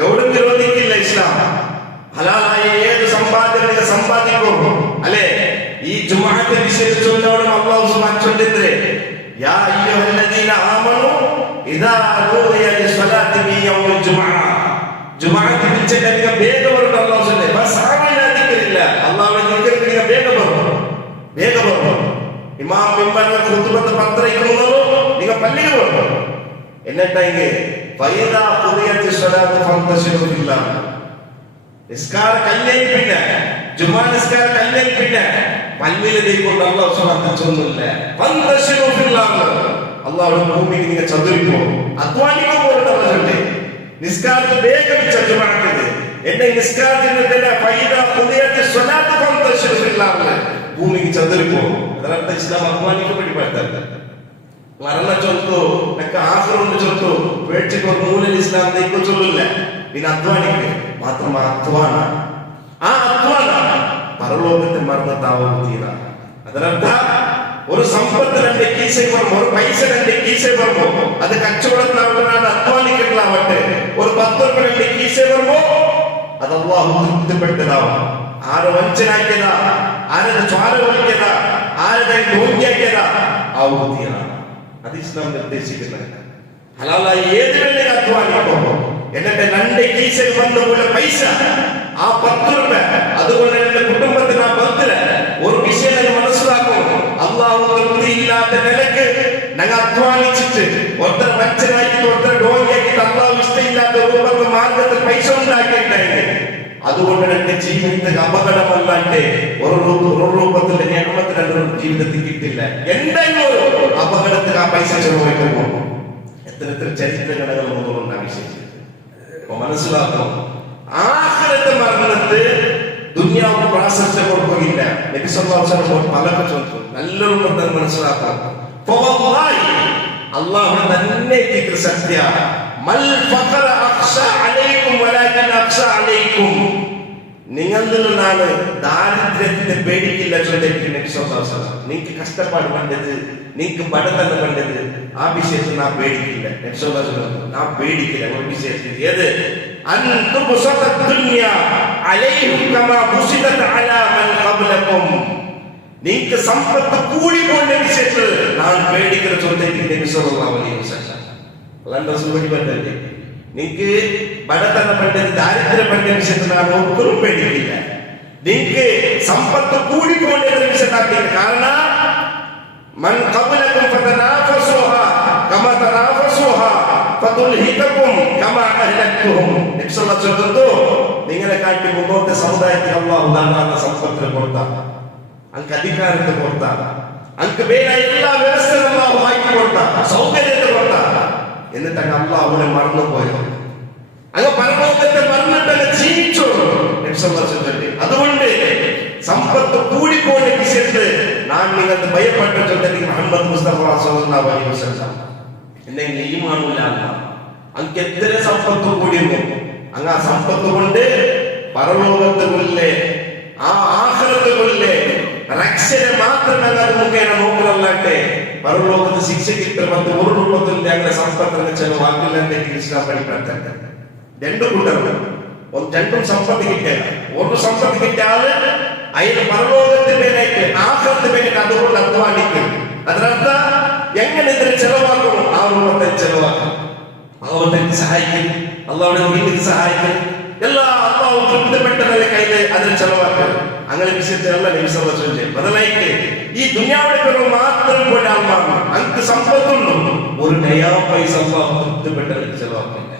എവിടും വിരോധിക്കില്ല ഇസ്ലാം ഹലാലായ ഏത് സമ്പാദ്യം നിങ്ങൾ സമ്പാദിക്കും അല്ലെ ഈ ജുമുഅത്തെ വിശേഷിച്ചുകൊണ്ടാണ് അല്ലാഹു സുബ്ഹാനഹു ചൊല്ലുന്നത്, യാ അയ്യുഹല്ലദീന ആമനൂ ഇദാ നൂദിയ ലിസ്സലാത്തി മിൻ യൗമിൽ ജുമുഅ. ജുമുഅത്ത് വിളിച്ചിട്ട് വേഗം വരണം. അല്ലാഹു ചൊല്ലുന്നത് ഫസ്അഇലാ ദിക്രില്ല, അല്ലാഹുവിന്റെ ദിക്റിൽ നിങ്ങൾ വേഗം വരണം, വേഗം വരണം. ഇമാം മിമ്പറിൽ ഖുതുബത്ത് പത്രയിക്കുന്നു, നിങ്ങൾ പള്ളിയിൽ വരണം. എന്നിട്ടെങ്കിൽ ഫൈദാ ഖുദിയത്തി സ്വലാത്തു ഫന്തശിറു ഫില്ലാഹ്, നിസ്കാരം കഴിഞ്ഞതിന് പിന്നെ ജുമാ നിസ്കാരം കഴിഞ്ഞതിന് പിന്നെ പള്ളിയിലേക്ക് കൊണ്ട് അല്ലാഹു സുബ്ഹാനഹു ചൊല്ലുന്നില്ല, ഫന്തശിറു ഫില്ലാഹ്, അല്ലാഹുവിന്റെ ഭൂമിയിൽ നിങ്ങൾ ചതുരിപ്പോ അധ്വാനിക്കുമ്പോൾ നിസ്കാരത്തിൽ വേഗം ജുമാഅത്തിന് എന്റെ നിസ്കാരത്തിന് ഫൈദാ ഖുദിയത്തി സ്വലാത്തു ഫന്തശിറു ഫില്ലാഹ്, ഭൂമിക്ക് ചതുരിപ്പോ. ಅದರರ್ಥ ಇಸ್ಲಾಂ ಅಧ್ವಾನಿಕೆ ಬಿಡಿಬಾರ್ದು. ಮರಣ ಚೊಲ್ತು ನಕ್ಕ ಆಫರುಂಡು ಚೊಲ್ತು ಬೇಡ್ಚಿಗೆ ಒಂದು ಮೂಲೆಯಲ್ಲಿ ಇಸ್ಲಾಂ ದೈಕೋ ಚೊಲ್ಲಿಲ್ಲ. ಇನ್ನು ಅಧ್ವಾನಿಕೆ ಮಾತ್ರ ಅಧ್ವಾನ, ആ അധ്വാന പരലോകത്തിൽ മറന്നതാവുക. അതിനർത്ഥ ഒരു സമ്പത്ത് എന്റെ കീശയിൽ വരുമ്പോ, ഒരു പൈസ എന്റെ കീശയിൽ വരുമ്പോ അത് കച്ചവടത്തിനാവട്ടെ അധ്വാനിക്കലാവട്ടെ, ഒരു 10 രൂപ എന്റെ കീശയിൽ വരുമ്പോ അത് അല്ലാഹു തൃപ്തിപ്പെട്ടതാവും. ആരെ വഞ്ചനാക്കിയതാ, ആരുടെ ജ്വാല ഒഴിക്കതാ, ആരുടെ യോഗ്യാക്കിയതാ ആവുകയാണ്. അത് ഇസ്ലാം നിർദ്ദേശിക്കുന്നത്. ഹലാലായി ഏത് വേണ്ടി അധ്വാനിക്കോ, എന്നിട്ട് രണ്ട് കീശയിൽ വന്നുപോലെ പൈസ ആ 10 രൂപ അതുകൊണ്ട് എന്റെ കുടുംബത്തിന് ആ 10 ഒരു വിഷയം മനസ്സിലാക്കും. അല്ലാഹു തൃപ്തിയില്ലാത്ത നിലക്ക് ഞങ്ങൾ അധ്വാനിച്ചിട്ട് ഒത്ര വച്ചനാക്കിട്ട് ഒത്ര രോഗിയാക്കിട്ട് അല്ലാഹു ഇഷ്ടമില്ലാത്ത രൂപത്തിൽ മാർഗത്തിൽ പൈസ ഉണ്ടാക്കിയിട്ടായി. അതുകൊണ്ട് എന്റെ ജീവിതത്തിൽ അപകടമല്ലാണ്ട് ഒരു രൂപത്തിൽ നിയമത്തിൽ ജീവിതത്തിൽ കിട്ടില്ല. എന്തെങ്കിലും അപകടത്തിൽ ആ പൈസ ചെലവഴിക്കുമ്പോ എത്ര ചരിത്ര ഘടകങ്ങൾ മുതലുണ്ടാകും. മനസ്സിലാക്കണം, ആഖിറത്തെ മരണത്തെ ദുനിയാവ് പ്രാശസ്ത്യ കൊടുക്കുകയില്ല. നബി സല്ലല്ലാഹു അലൈഹി വസല്ലം പലക്കെ ചൊല്ലുന്നു, നല്ലൊരു ബന്ധം മനസ്സിലാക്കാം. അല്ലാഹു തന്നെ ദിക്ർ സത്യ മൽ ഫഖറ അഖ്ശ അലൈക്കും വലാകിൻ അഖ്ശ അലൈക്കും, നിങ്ങളിൽ നിന്നാണ് ദാരിദ്ര്യത്തിന്റെ പേടിക്കില്ല ചൊല്ലിട്ട് നബി സല്ലല്ലാഹു അലൈഹി വസല്ലം. നിങ്ങൾക്ക് കഷ്ടപ്പാട് കണ്ടത്, നിങ്ങൾക്ക് ബടത്തന്നെ കണ്ടത്, ആ വിഷയത്തിൽ നാം പേടിക്കില്ല. നബി സല്ലല്ലാഹു അലൈഹി വസല്ലം നാം പേടിക്കില്ല ഒരു വിഷയത്തിൽ. ഏത് അൻതും ബസത ദുനിയ അലൈഹിം കമാ ബുസിദത് അലാ മൻ ഖബ്ലകും, നിങ്ങൾക്ക് സമ്പത്ത് കൂടിക്കൊണ്ട വിഷയത്തിൽ നാം പേടിക്കുന്ന ചൊല്ലിട്ട് നബി സല്ലല്ലാഹു അലൈഹി വസല്ലം. അല്ലാഹു റസൂൽ പറഞ്ഞില്ലേ, നിങ്ങൾക്ക് ബടത്തന്നെ കണ്ടത്, ദാരിദ്ര്യം കണ്ട വിഷയത്തിൽ നാം ഒരിക്കലും പേടിക്കില്ല. നിങ്ങൾക്ക് സമ്പത്ത് കൂടിക്കൊണ്ട വിഷയത്തിൽ, കാരണം മൻ ഖബ്ലകും ഫതനാഫസുഹാ കമാ തനാഫസുഹാ ഫതുൽഹികകും കമാ അഹ്ലക്തുഹും. നബി സല്ലല്ലാഹു അലൈഹി വസല്ലം നിങ്ങളെ കാട്ടി മുന്നോട്ട് സമുദായത്തിൽ അല്ലാഹു ധാരാളം സമ്പത്തിന് കൊടുത്താ, അങ്ക് അധികാരത്തെ കൊടുത്താ, അങ്ക് വേണ്ട എല്ലാ വ്യവസ്ഥയും അല്ലാഹു ആക്കി കൊടുത്താ, സൗകര്യത്തെ കൊടുത്താ, എന്നിട്ട് അങ്ങ് അല്ലാഹുവിനെ മറന്നുപോയോ, അങ്ങ് പരലോകത്തെ മറന്നിട്ട് ജീവിച്ചോ. നബി സല്ലല്ലാഹു അലൈഹി വസല്ലം അതുകൊണ്ട് സമ്പത്ത് കൂടിപ്പോയ വിഷയത്തിൽ ഞാൻ നിങ്ങൾക്ക് ഭയപ്പെട്ട ചൊല്ലി മുഹമ്മദ് മുസ്തഫ സല്ലല്ലാഹു അലൈഹി വസല്ലം എന്തെങ്കിലും ഈമാനില്ല. അങ്ങ് എത്ര സമ്പത്ത് കൂടിയുന്നു, അങ്ങ് ആ സമ്പത്ത് കൊണ്ട് പരലോകത്തുകളിലെ ആ ആഖിറത്തുകളിലെ രക്ഷനെ മാത്രമേ അത് മുഖേന നോക്കലല്ലാട്ടെ പരലോകത്ത് ശിക്ഷ കിട്ടുമ്പോൾ ഒരു രൂപത്തിൽ ഞങ്ങളുടെ സമ്പത്തിന് ചെലവാക്കില്ല എന്നെങ്കിൽ ഇസ്ലാം പഠിപ്പിക്കുന്നത്. രണ്ടു കൂട്ടരുണ്ട്, രണ്ടും സമ്പത്ത് കിട്ടിയ ഒരു സമ്പത്ത് കിട്ടിയാൽ അതിന് പരലോകത്തിന് വേണ്ടിയിട്ട് ആഖിറത്തിന് വേണ്ടിയിട്ട് അതുകൊണ്ട് അധ്വാനിക്കും. അതിനർത്ഥ എങ്ങനെ ഇതിന് ചെലവാക്കണം, ആ രൂപത്തിൽ ചെലവാക്കും, അള്ളാഹുവിനെ സഹായിക്കും, അള്ളാഹുവിന്റെ ദീനിനെ സഹായിക്കും, എല്ലാ അള്ളാഹു തൃപ്തിപ്പെട്ട നിലയ്ക്ക് അതിന് ചെലവാക്കും. അങ്ങനെ വിഷയത്തിലല്ല നബി സല്ലല്ലാഹു അലൈഹി വസല്ലം ബദലായിട്ട് ഈ ദുനിയാവിലെ മാത്രം പോലെ അള്ളാഹു അങ്ക് സമ്പത്തുണ്ടോ ഒരു നയാ പൈസ അള്ളാഹു തൃപ്തിപ്പെട്ട നിലയ്ക്ക് ചെലവാക്കില്ല.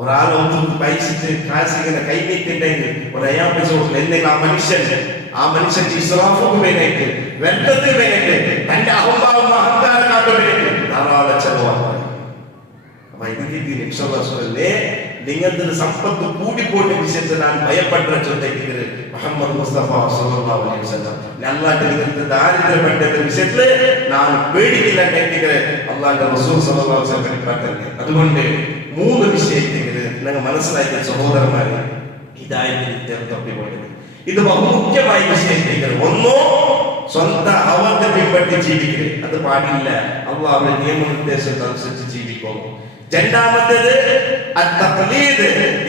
ഒരാളൊന്നും പൈസക്ക് കാശിങ്ങനെ കൈ നീട്ടിണ്ടെങ്കിൽ ഒരു നയാ പൈസ എന്തെങ്കിലും ആ മനുഷ്യന്റെ ഇസ്രാഫുക്ക് വേണ്ടിയിട്ട് വ്യർത്ഥത്തിന് വേണ്ടിയിട്ട് തന്റെ അഹംഭാവം അഹങ്കാരം കാട്ടാൻ വേണ്ടിയിട്ട് ധാരാളം ചെലവാക്കുക. അപ്പൊ ഇതിലേക്ക് നബി സല്ലല്ലാഹു അലൈഹി വസല്ലം നിങ്ങൾക്ക് സമ്പത്ത് കൂടിപ്പോയ വിഷയത്തിൽ ഞാൻ ഭയപ്പെട്ട ചൊല്ലിട്ട് മുഹമ്മദ് മുസ്തഫ സല്ലല്ലാഹു അലൈഹി വസല്ലം അല്ലാഹ് നിങ്ങൾക്ക് ദാരിദ്ര്യപ്പെട്ട വിഷയത്തിൽ ഞാൻ പേടിക്കില്ല എന്നെങ്കിൽ അല്ലാഹുവിന്റെ റസൂൽ സല്ലല്ലാഹു അലൈഹി വസല്ലം പറഞ്ഞിട്ടുണ്ട്. അതുകൊണ്ട് 3 വിഷയത്തിൽ നിങ്ങൾ മനസ്സിലാക്കിയ സഹോദരന്മാരെ ഹിദായത്തിൽ തപ്പിപ്പോയത് ഇത് ബഹുമുഖ്യമായ വിഷയത്തിൽ. ഒന്നോ സ്വന്തം അവന്റെ പിൻപറ്റി ജീവിക്കുക, അത് പാടില്ല. അള്ളാഹുവിന്റെ നിയമനിർദ്ദേശങ്ങൾ അനുസരിച്ച് ജീവിക്കണം. രണ്ടാമത്തേത്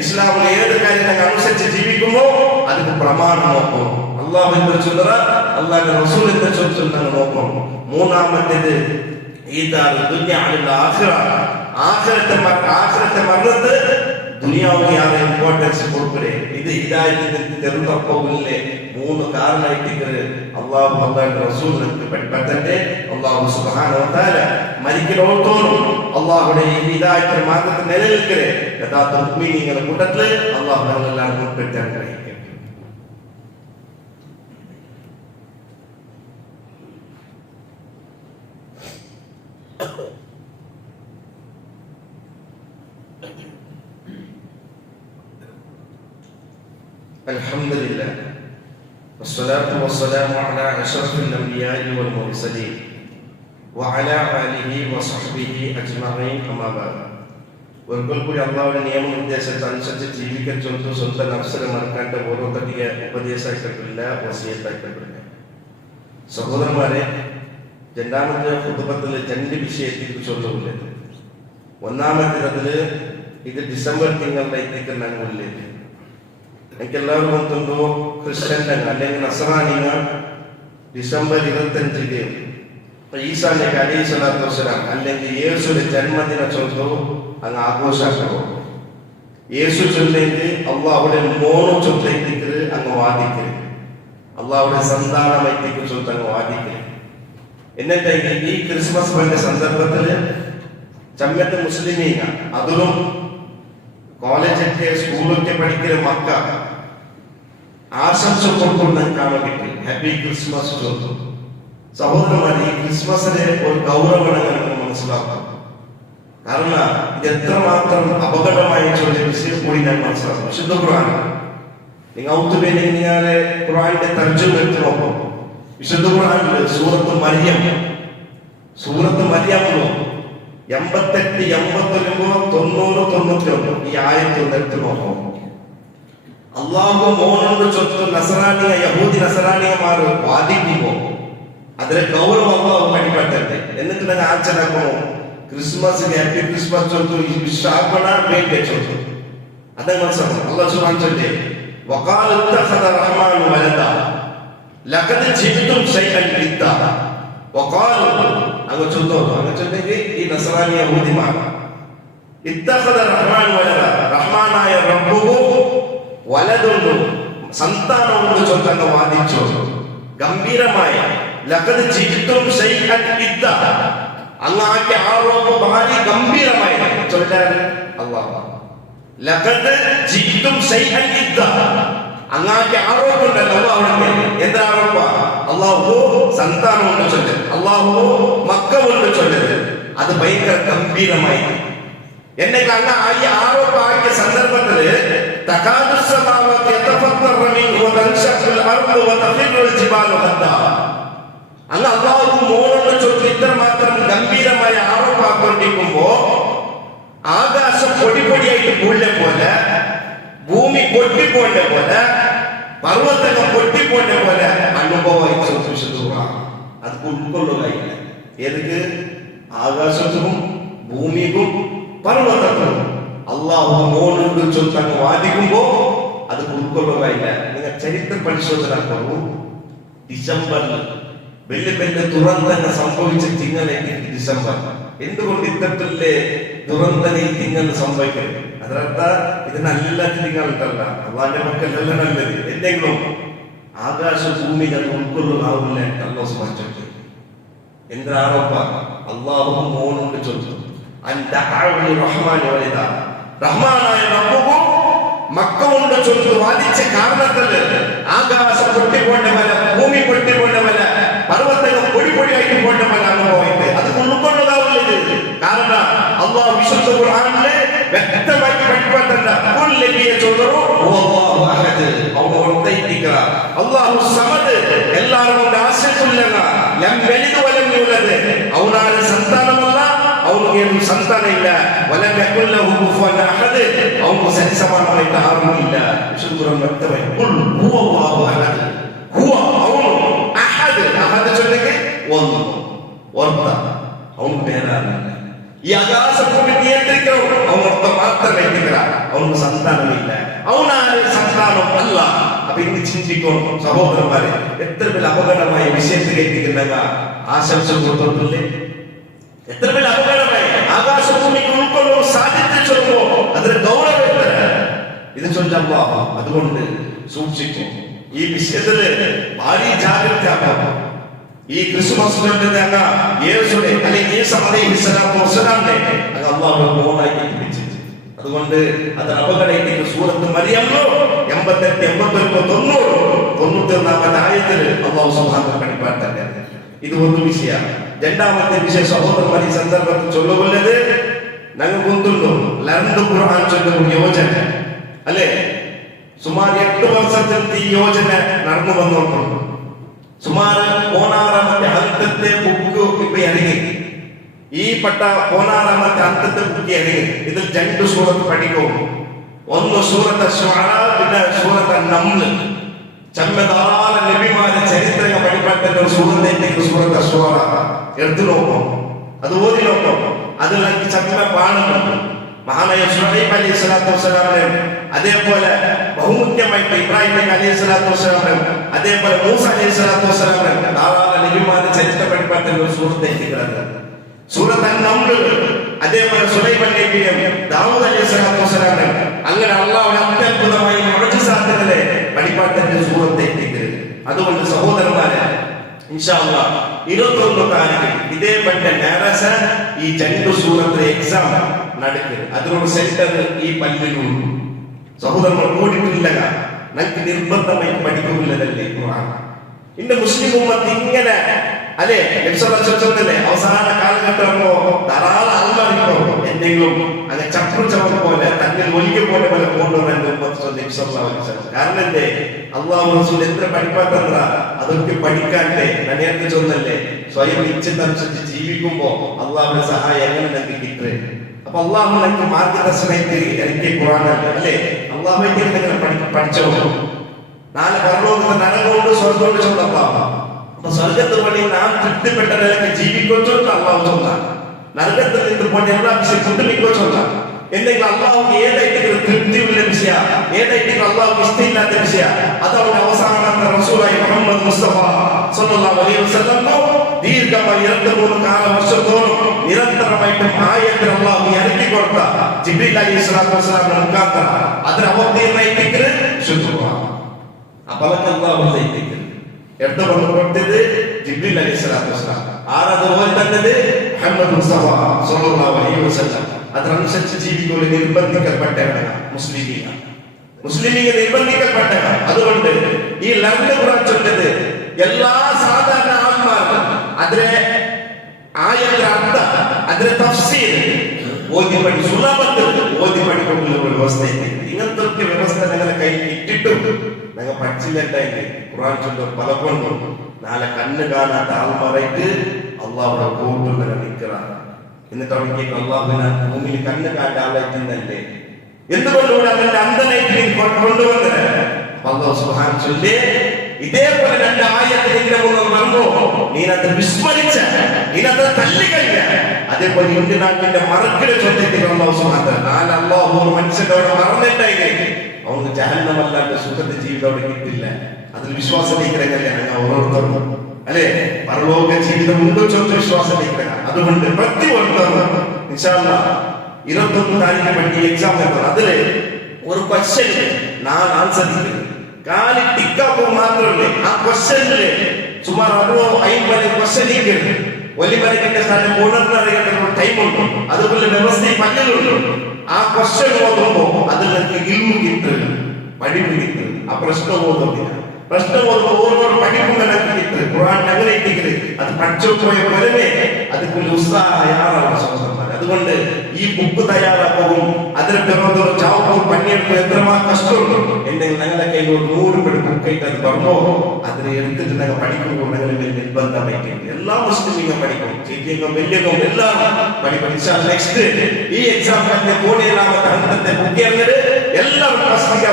ഇസ്ലാമിലെ ഏത് കാര്യം അനുസരിച്ച് ജീവിക്കുമോ അതിന് പ്രമാണം നോക്കും. അള്ളാഹുവിന്റെ ചുമതല അള്ളാഹുവിന്റെ റസൂൽ എന്താ ചോദിച്ചാൽ നോക്കണം. മൂന്നാമത്തേത് ഈതാദ് ദുനിയാവിലുള്ള ആഖിറത്തെ മറന്നിട്ട് ദുനിയാവിന് യാതൊരു ഇമ്പോർട്ടൻസ് കൊടുക്കലേ. ഇത് ഹിദായത്തിന് തെരുത്തപ്പവില്ലേ. മൂന്ന് കാരണമായിട്ട് അള്ളാഹു അള്ളാഹുവിന്റെ റസൂൽ നമുക്ക് പഠിപ്പറ്റേ. അള്ളാഹു സുബ്ഹാനഹു വ തആല മരിക്കലോത്തോളം അള്ളാഹുടെ ഈ ഹിദായത്തിന്റെ മാർഗത്തിൽ നിലനിൽക്കലേ. യഥാർത്ഥ മുഅ്മിനീങ്ങളുടെ കൂട്ടത്തില് അള്ളാഹു നമ്മളെല്ലാം ഉൾപ്പെടുത്താൻ കഴിയും. അൽഹംദുലില്ലാഹ് വസ്സലാത്തു വസ്സലാമു അലാ അഷ്റഫിൽ അംബിയാഇ വൽ മുർസലീൻ വഅലാ ആലിഹി വസഹ്ബിഹി അജ്മഈൻ അമ്മാ ബഅദ്. ഒരിക്കൽ കൂടി അള്ളാഹുവിന്റെ നിയമനിർദ്ദേശത്തിനനുസരിച്ച് ജീവിക്കാൻ സ്വന്തം നഫ്സിനെ മറക്കാണ്ട് ഓരോരുത്തരുടെ ഉപദേശമായിട്ടില്ല, വസിയത്തായിട്ടില്ല. സഹോദരന്മാരെ, രണ്ടാമത്തെ ഖുതുബത്തിൽ രണ്ട് വിഷയത്തിൽ ചൊല്ലുള്ളത്. ഒന്നാമത്തേതില് ഇത് ഡിസംബർ തിങ്കളിലേക്ക് ഞങ്ങളില്ലേ. എനിക്ക് എല്ലാവരും ಗೊತ್ತುಂಟು, ക്രിസ്ത്യൻ അല്ലെങ്കിൽ നസറാനികൾ ഡിസംബർ 25 ഈസാ നബി അലൈഹി സ്വലാത്തു വസ്സലാം അല്ലെങ്കിൽ യേശുവിന്റെ ജന്മദിന ചൊല്ലു അങ്ങ് ആഘോഷാക്കോ. യേശു ചൊല്ലെങ്കിൽ അള്ളാഹുടെ മോനു ചൊല്ലേക്ക് അങ്ങ് വാദിക്കരുത്. അള്ളാഹുടെ സന്താനമൈത്തേക്ക് ചൊല്ല് അങ്ങ് വാദിക്കരുത്. എന്നിട്ട് ഈ ക്രിസ്മസ് സന്ദർഭത്തില് ചമ്മത്ത് മുസ്ലിമീങ്ങ അതിലും കോളേജൊക്കെ സ്കൂളൊക്കെ പഠിക്കുന്ന മക്ക ആശംസ കൊടുക്കൊണ്ട് കാണാൻ പറ്റും. ഹാപ്പി ക്രിസ്മസ് ചൊല്ലും. സഹോദരന്മാരെ, ഈ ക്രിസ്മസിനെ ഒരു ഗൗരവമാണ് നമുക്ക് മനസ്സിലാക്കാം. കാരണം ഇത് എത്രമാത്രം അപകടമായി ചൊല്ലിയ വിഷയം കൂടി ഞാൻ മനസ്സിലാക്കും. വിശുദ്ധ ഖുർആൻ നിങ്ങൾ ഔത്തുബേനിങ്ങനെ ഖുർആന്റെ തർജ്ജമ എടുത്ത് നോക്കും. വിശുദ്ധ ഖുർആനിൽ സൂറത്ത് മറിയം 88, 89, 90, 91 ഈ ആയത്ത് എടുത്ത് നോക്കും. അള്ളാഹു മോനോട് ചൊല്ല് നസറാനിയ യഹൂദി നസറാനിയമാർ വാദിക്കുമ്പോ അതിലെ ഗൗരവം അള്ളാഹു പഠിപ്പറ്റേ. എന്നിട്ട് തന്നെ ആചരണമോ ക്രിസ്മസിന് ഹാപ്പി ക്രിസ്മസ് ചൊല്ലു വിശ്വാസ വേണ്ടി ചൊല്ലു. അതേ മനസ്സിലാക്കണം. അള്ളാഹു സുബ്ഹാനഹു വ തആല വഖാല ഇത്തഖദ റഹ്മാനു വലദ ലഖദ് ജിഅ്തും ശൈഅൻ ഇദ്ദാ വഖാലു അങ്ങ് ചൊല്ലോ. അങ്ങ് ചൊല്ലെങ്കിൽ ഈ നസറാനി യഹൂദിമാർ ഇത്തഖദ റഹ്മാനു വലദ റഹ്മാനായ റബ്ബുഹു വലദുണ്ടു സന്താനമുണ്ട് ചൊല്ലങ്ങ് വാദിച്ചു. ഗംഭീരമായ ലഖദ് ജിഅ്തും ശൈഅൻ ഇദ്ദാ അങ്ങാക്കി ആരോപം ഭാരി ഗംഭീരമായി ചൊല്ലാൻ അല്ലാഹു. ലഖദ് ജിഅ്തും ശൈഅൻ ഇദ്ദാ അങ്ങാക്കി ആരോപമുണ്ടല്ലോ അല്ലാഹുവിന്റെ. എന്താ ആരോപ? അല്ലാഹു സന്താനമുണ്ട് ചൊല്ല്, അല്ലാഹു മക്കളുണ്ട് ചൊല്ല്. അത് ഭയങ്കര ഗംഭീരമായി. എന്നെങ്കിൽ അങ്ങ് ഈ ആരോപമാക്കിയ സന്ദർഭത്തില് തകാദുസ്സമാവാതി യതഫത്തറു മിൻഹു വതൻശഖുൽ അർദു വതഖിറുൽ ജിബാലു ഹദ്ദാ. അങ്ങ് അല്ലാഹു മോനോട് ചൊല്ലി ഇത്രമാത്രം ഗംഭീരമായ ആരോപമാക്കൊണ്ടിരിക്കുമ്പോ ആകാശം പൊടിയായിട്ട് പൂളിനെ പോലെ, ഭൂമി പൊട്ടിപ്പോണ്ട പോലെ, പർവ്വതങ്ങൾ പൊട്ടിപ്പോണ്ട പോലെ അനുഭവമായി. അത് ഉൾക്കൊള്ളുകയില്ല. ഏതൊക്കെ ആകാശത്തിനും ഭൂമിക്കും പർവ്വതത്തിനും അള്ളാഹു മോനോട് ചൊല്ലങ്ങ് വാദിക്കുമ്പോ അത് ഉൾക്കൊള്ളുകയില്ല. നിങ്ങൾ ചരിത്ര പരിശോധന കുറവു. ഡിസംബറിൽ വലിയ ദുരന്തങ്ങൾ സംഭവിച്ച തിങ്കളേക്ക് ഡിസംബർ. എന്തുകൊണ്ട് ഇത്തരത്തിലെ ദുരന്തങ്ങൾ തിങ്കൾ സംഭവിക്കരുത്? അതിനർത്ഥ ഇത് നല്ല തിങ്കളുണ്ടല്ല, അള്ളാന്റെ മക്കളല്ല നല്ലത്. എന്തെങ്കിലും ആകാശ ഭൂമികൾ ഉൾക്കൊള്ളുകാവില്ല. അല്ലാഹു സുബ്ഹാനഹു എന്താറോപ്പ അള്ളാഹു മോനോട് ചൊല്ലും റഹ്മാനായ റബ്ബുഹു മക്കളുണ്ട് ചൊല്ലു വാദിച്ച കാരണത്തില് ആകാശം പൊട്ടിപ്പോണ്ട പോലെ, ഭൂമി പൊട്ടിപ്പോണ്ട പോലെ, പർവ്വതങ്ങൾ പൊടിയായിട്ട് പോണ്ട പോലെ അനുഭവമായിട്ട് അത് ഉൾക്കൊള്ളുകാവില്ല. കാരണം അള്ളാഹു വിശുദ്ധ ഖുർആനില് വ്യക്തമാക്കി പഠിപ്പിക്കണ്ട അല്ലാഹു സമദ് എല്ലാവരും ആശ്രയിച്ചുള്ള അവനാണ് സന്താനമല്ല, അവർക്ക് സന്താനം ഇല്ല. അവർക്ക് സരിസമാനമായിട്ട് ആരുമില്ല. വിശുദ്ധ വ്യക്തമായി അവൻ പേരാറില്ല. ഈ ആകാശഭൂമി നിയന്ത്രിക്കണം അവനൊക്കെ മാത്രം വ്യക്തികളാണ്. അവർക്ക് സന്താനമില്ല. അവനാണ് സന്താനം അല്ല. അപ്പൊ അപ്പൊ ഇന്ന് ചിന്തിക്കണം സഹോദരന്മാരെ, എത്ര പേര് അപകടമായ വിഷയത്തിൽ കേൾപ്പിക്കുന്ന ആശംസ കൊടുത്തില്ലേ? എത്ര പേര് അപകടമായി ആകാശഭൂമിക്ക് ഉൾക്കൊള്ളും സാധ്യത ചൊല്ലുമ്പോ അതിന് ഗൗരവം ഇത് ചൊല്ലല്ലോ. അതുകൊണ്ട് സൂക്ഷിക്കും ഈ വിഷയത്തില് ഭാരി ജാഗ്രത. ഈ ക്രിസ്മസ് യേശുടെ അല്ലെങ്കിൽ ഈസ അലൈഹിസ്സലാത്തു വസ്സലാമിനെ അല്ലാഹു മോനാക്കി പിടിച്ചു. അതുകൊണ്ട് അത് അപകടത്തിന്റെ സൂറത്ത് മറിയമ്മോ 88, 89, 90 ആയത്തിൽ അല്ലാഹു സുബ്ഹാനഹു വ തആല പഠിപ്പാട്ടെ. ഇത് ഒരു വിഷയമാണ്. രണ്ടാമത്തെ വിഷയം സഹോദരന്മാർ ഈ സന്ദർഭത്തിൽ ചൊല്ലുകൊള്ളത് ഞങ്ങൾക്കൊന്നുണ്ടോ ലണ്ടൻ ഖുർആൻ ചൊല്ലുന്ന യോജന അല്ലെ? സുമാർ 8 വർഷത്തിൽ ഈ യോജന നടന്നു വന്നോട്ടുണ്ട്. സുമാർ 16ാമത്തെ അന്തത്തെ ബുക്ക് ഇപ്പൊ ഇറങ്ങി. ഈ പട്ട 16ാമത്തെ അന്തത്തെ ബുക്ക് ഇറങ്ങി. ഇതിൽ 2 സൂറത്ത് പഠിക്കും. ഒന്ന് സൂറത്ത് ശുആറ, പിന്നെ സൂറത്ത് നംൽ. ചമ്മധാരാള നബിമാരുടെ ചരിത്രങ്ങൾ പഠിപ്പാട്ട ഒരു സൂറത്തേക്ക് സൂറത്ത് ശുആറ എടുത്തു നോക്കും. അത് ഓതി നോക്കും. അതിൽ എനിക്ക് ചമ്മ പാടുന്നുണ്ട്. മഹാനായ ശുഐബ് അലൈഹിസ്സലാത്തു വസ്സലാമിനെ, അതേപോലെ ബഹുമുഖ്യമായിട്ട് ഇബ്രാഹിം അലൈഹിസ്സലാത്തു വസ്സലാമിനെ, അതേപോലെ മൂസ അലൈഹിസ്സലാത്തു വസ്സലാമിനെ ധാരാളം നബിമാരുടെ ചരിത്ര പഠിപ്പാട്ട ഒരു സൂറത്തേക്ക് കിടക്കുന്നത്. സൂറത്ത് നംൽ, അതേപോലെ സുലൈമാൻ നബിയും ദാവൂദ് അലൈഹിസ്സലാത്തു വസ്സലാമിനെ, അങ്ങനെ അല്ലാഹുവിന്റെ അത്ഭുതമായ മുഅ്ജിസാത്തുകളെ പഠിപ്പാട്ടന്റെ സൂറത്തേക്ക്. അതുകൊണ്ട് സഹോദരന്മാരെ, ഇൻഷാ അല്ലാഹ് 21 താരീഖിൽ ഇതേപറ്റ ഞായറാഴ്ച ഈ 2 സൂറത്ത് എക്സാം നടക്കുക. അതിനോട് സെന്റർ ഈ പല്ലിലുണ്ട്. സഹോദരന്മാർ കൂടിയിട്ടില്ല, നമുക്ക് നിർബന്ധമായി പഠിക്കുന്നില്ലതല്ലേ ഖുർആൻ. ഇന്ന് മുസ്ലിം ഉമ്മത്ത് ഇങ്ങനെ അല്ലെ ല്ലേ അവസാന കാലഘട്ടമോ ധാരാളം ആൾമാരിക്കോ എന്തെങ്കിലും അങ്ങനെ ചപ്പു ചവർ പോലെ തന്നിൽ ഒലിക്ക പോലെ പോലെ കൊണ്ടുവരാൻ. കാരണം എന്തേ അള്ളാഹു റസൂൽ എത്ര പഠിപ്പാത്തത്ര അതൊക്കെ പഠിക്കാണ്ടേ നേരത്തെ ചൊന്നല്ലേ സ്വയം ഇച്ഛിതനുസരിച്ച് ജീവിക്കുമ്പോ അള്ളാഹുവിന്റെ സഹായം എങ്ങനെ നമുക്ക് കിട്ടേ. അപ്പൊ അള്ളാഹു നമുക്ക് മാർഗദർശനത്തിൽ എനിക്ക് ഖുർആനല്ലേ അല്ലെ? അള്ളാഹുവിന്റെ നിങ്ങൾ പഠിച്ചോ. നാല് പരലോകത്തെ നരകമുണ്ട്, സ്വർഗമുണ്ട് ചൊല്ലല്ലാഹു. അപ്പൊ സ്വർഗത്ത് പണി നാം തൃപ്തിപ്പെട്ട നിലയ്ക്ക് ജീവിക്കോ അള്ളാഹു ചൊല്ലാം. നരകത്തിൽ നിന്ന് പണി എല്ലാ വിഷയം കുട്ടിക്കോ ചൊല്ലാം. എന്തെങ്കിലും അള്ളാഹുക്ക് ഏതായിട്ട് തൃപ്തിയുള്ള വിഷയ, ഏതായിട്ട് അള്ളാഹുക്ക് ഇഷ്ടമില്ലാത്ത വിഷയ, അത് അവരുടെ അവസാനത്തെ റസൂലായി മുഹമ്മദ് മുസ്തഫ സ്വല്ലല്ലാഹു അലൈഹി വസല്ലം ദീർഘമായി 23 കാലവർഷത്തോളം നിരന്തരമായിട്ടും ആയത്തിൽ അള്ളാഹു ഇറക്കി കൊടുത്ത ജിബ്രീൽ അലൈഹിസ്സലാത്തു വസ്സലാമിന്റെ മുഖാന്തര അതിന് അവതീർണമായിട്ട് ശുദ്ധമാണ്. അപ്പലൊക്കെ അള്ളാഹു ചെയ്തിരിക്കുന്നത് എടുത്തു വന്നു കൊടുത്തത് ജിബ്രീൽ അലൈഹിസ്സലാത്തു വസ്സലാം. ആരതുപോലെ തന്നത് മുഹമ്മദ് മുസ്തഫ സ്വല്ലല്ലാഹു അലൈഹി വസല്ലം. അതനുസരിച്ച് ജീവിക്കുക നിർബന്ധിക്കപ്പെട്ടവരാണ് മുസ്ലിമീങ്ങൾ നിർബന്ധിക്കപ്പെട്ടവരാണ്. അതുകൊണ്ട് ഈ ലംഘ ഖുർആൻ ചൊല്ലത് എല്ലാ സാധാരണ ആത്മാർക്കും അതിലെ ആയത്തിന്റെ അർത്ഥം, അതിലെ തഫ്സീർ ഓതി പഠി സുലഭത്തിൽ ഓതി പഠിക്കുന്ന ഒരു വ്യവസ്ഥയുണ്ട്. ഇങ്ങനത്തെ ഒക്കെ വ്യവസ്ഥ ഞങ്ങളെ കയ്യിൽ ഇട്ടിട്ടും ഞങ്ങൾ പഠിച്ചില്ലെന്നുണ്ടെങ്കിൽ ഖുർആൻ ചൊല്ലും പലപ്പോഴും നാളെ കണ്ണ് കാണാത്ത ആൾമാരായിട്ട് അള്ളാഹുടെ കോട്ടുള്ള നിൽക്കുകയാണ്. എന്നിട്ട് അവർക്ക് അള്ളാഹുവിനെ ഭൂമിയിൽ കണ്ണ് കാട്ട ആളായിട്ടുണ്ടല്ലേ, എന്തുകൊണ്ടുകൂടെ അവന്റെ അന്തനായിട്ട് കൊണ്ടുവന്നത് അള്ളാഹു സുബ്ഹാനഹു ചൊല്ലി. ഇതേപോലെ 2 ആയത്തിൽ നിന്റെ മുന്നിൽ വന്നോ നീനത് വിസ്മരിച്ച, നീനത് തള്ളിക്കഴിഞ്ഞ, അതേപോലെ ഇന്ത്യ നാട്ടിന്റെ മറക്കിടെ ചൊല്ലിട്ട് അള്ളാഹു സുബ്ഹാനഹു വ തആല അള്ളാഹു ഒരു മനുഷ്യനോട് മറന്നിട്ടായി അവർക്ക് ജഹന്നമല്ലാത്ത സുഖത്തെ ജീവിതം കിട്ടില്ല. അതിൽ വിശ്വാസത്തിലേക്ക് ഞങ്ങൾ ഓരോരുത്തരും അല്ലെ പരലോക ജീവിതം ഉണ്ടോ ചൊന്ന വിശ്വാസത്തിലേക്ക്. അതുകൊണ്ട് പ്രതി ഓരോരുത്തരും ഇൻഷാ അല്ലാഹ് 21 താരീഖിന് വേണ്ടി എക്സാം നടത്തും. അതില് ഒരു ക്വസ്റ്റ്യൻ ഞാൻ ആൻസർ ചെയ്യും. കാലി ടിക്കാപ്പ് മാത്രമല്ലേ ആ ക്വസ്റ്റ്യനില് സുമാർ 50 ക്വസ്റ്റ്യനിക്ക് വലിയ മരത്തിന്റെ സ്ഥാനം ഉണർന്നറിയേണ്ട ടൈം ഉണ്ട്. അതുപോലെ വ്യവസ്ഥ പല്ലുകളുണ്ട്. ആ ക്വസ്റ്റ്യൻ ഓതുമ്പോ അതിൽ നിങ്ങൾക്ക് ഇൽമു കിട്ടും, പഠിപ്പ് കിട്ടും. ആ പ്രശ്നം ഓതുന്നില്ല, പ്രശ്നം ഓതുമ്പോ ഓരോ പഠിപ്പും കിട്ടും. ഖുർആൻ അങ്ങനെ ഇട്ടിട്ട് അത് പഠിച്ചു പോയ പോലെ അതുപോലെ ഉത്സാഹയാറാണ് സഹോദരന്മാർ. അതുകൊണ്ട് ഈ ബുക്ക് തയ്യാറാക്കും അതിന് പിറന്നോ ചാവും പണിയെടുക്കും എത്രമാ കഷ്ടമുണ്ട്. എന്തെങ്കിലും ഞങ്ങളുടെ കയ്യിൽ 100 പേര് ബുക്കായിട്ട് അത് പറഞ്ഞോ അതിനെ എടുത്തിട്ട് ഞങ്ങൾ പഠിക്കുമ്പോൾ ഞങ്ങൾ നിർബന്ധമായിട്ട് എല്ലാ മുസ്ലിം പഠിക്കും, ചെറിയങ്ങും വലിയങ്ങും എല്ലാം പഠിക്കും. നെക്സ്റ്റ് ഈ എക്സാം കോടിയേഴാമത്തെ അന്തത്തെ ബുക്ക് ചെയ്യുന്നത് എല്ലാവരും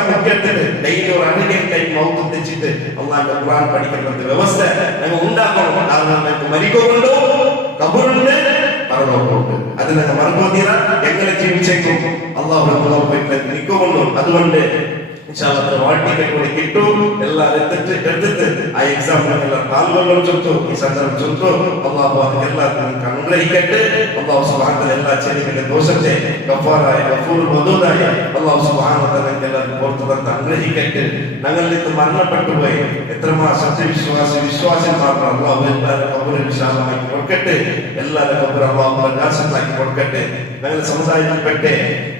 ബുക്ക് എടുത്തിട്ട് ഡെയിലി ഒരു അണികൻ ടൈം മൗത്ത് തെച്ചിട്ട് അള്ളാഹുവിന്റെ ഖുർആൻ പഠിക്കുന്ന വ്യവസ്ഥ ഞങ്ങൾ ഉണ്ടാക്കണം. കാരണം ഞങ്ങൾക്ക് മരിക്കുന്നുണ്ടോ, കബറുണ്ട്, പരലോകമുണ്ട്. അത് ഞങ്ങൾ മറന്നു തീരാൻ എങ്ങനെ ജീവിച്ചേക്കും അള്ളാഹു നിൽക്കുന്നുണ്ട്. അതുകൊണ്ട് ಹಾಲ್ ಟಿಕೆಟ್ ಕೂಡ ಕಿಟ್ಟು ಎಲ್ಲ ಎತ್ತಿಟ್ಟು ಆ ಎಕ್ಸಾಮ್ ಎಲ್ಲ ಪಾಲ್ಗೊಳ್ಳಲು ಚುಂತು ಈ ಸಂದರ್ಭ ಚುಂತು ಅಲ್ಲಾಹು ಅದಕ್ಕೆಲ್ಲ ಅನುಗ್ರಹಿಕಟ್ಟು ಅಲ್ಲಾಹು ಸುಬ್ಹಾನಹು ವ ತಆಲ ಎಲ್ಲ ಚೆಲಿಗೆ ದೋಷತೆ ಗಫಾರಾಯ ಗಫೂರ್ ವದೂದಾಯ ಅಲ್ಲಾಹು ಸುಬ್ಹಾನಹು ವ ತಆಲ ಎಲ್ಲ ಕೋರ್ತದಂತ ಅನುಗ್ರಹಿಕಟ್ಟು ഞങ്ങളിന്ന് മരണപ്പെട്ടു പോയി എത്രമാ സത്യവിശ്വാസി മാത്രം അല്ലാഹു എല്ലാവരുടെ ഖബറിൽ വിശാലമാക്കി കൊടുക്കട്ടെ എല്ലാവരുടെ ഖബർ അല്ലാഹു പ്രകാശമാക്കി കൊടുക്കട്ടെ ഞങ്ങളുടെ സമുദായത്തിൽപ്പെട്ടെ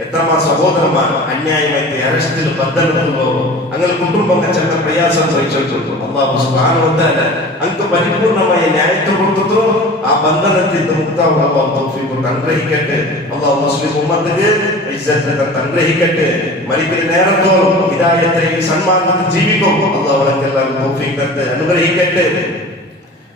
എത്രമാ സഹോദരന്മാർ അന്യായമായി അറസ്റ്റിൽ ബന്ധനത്തുള്ളോ അങ്ങനെ കുടുംബങ്ങൾ ചെന്ന പ്രയാസം സഹിച്ചിട്ടുണ്ട് അല്ലാഹു സുബ്ഹാനഹു വ തആല അങ്ങ് പരിപൂർണമായ ന്യായത്തെ കൊടുത്തു ആ ബന്ധനത്തിൽ മുക്താവ് അല്ലാഹു തൗഫീഖ് കൊണ്ട് അനുഗ്രഹിക്കട്ടെ അല്ലാഹു മുസ്ലിം ഉമ്മത്തിനെ ഇസ്സത്ത് അനുഗ്രഹിക്കട്ടെ മരിക്കുന്ന നേരത്തോളം ഹിദായത്തെ സന്മാർഗത്തിൽ ജീവിക്കും അല്ലാഹു എല്ലാവർക്കും തൗഫീഖ് തന്ന് അനുഗ്രഹിക്കട്ടെ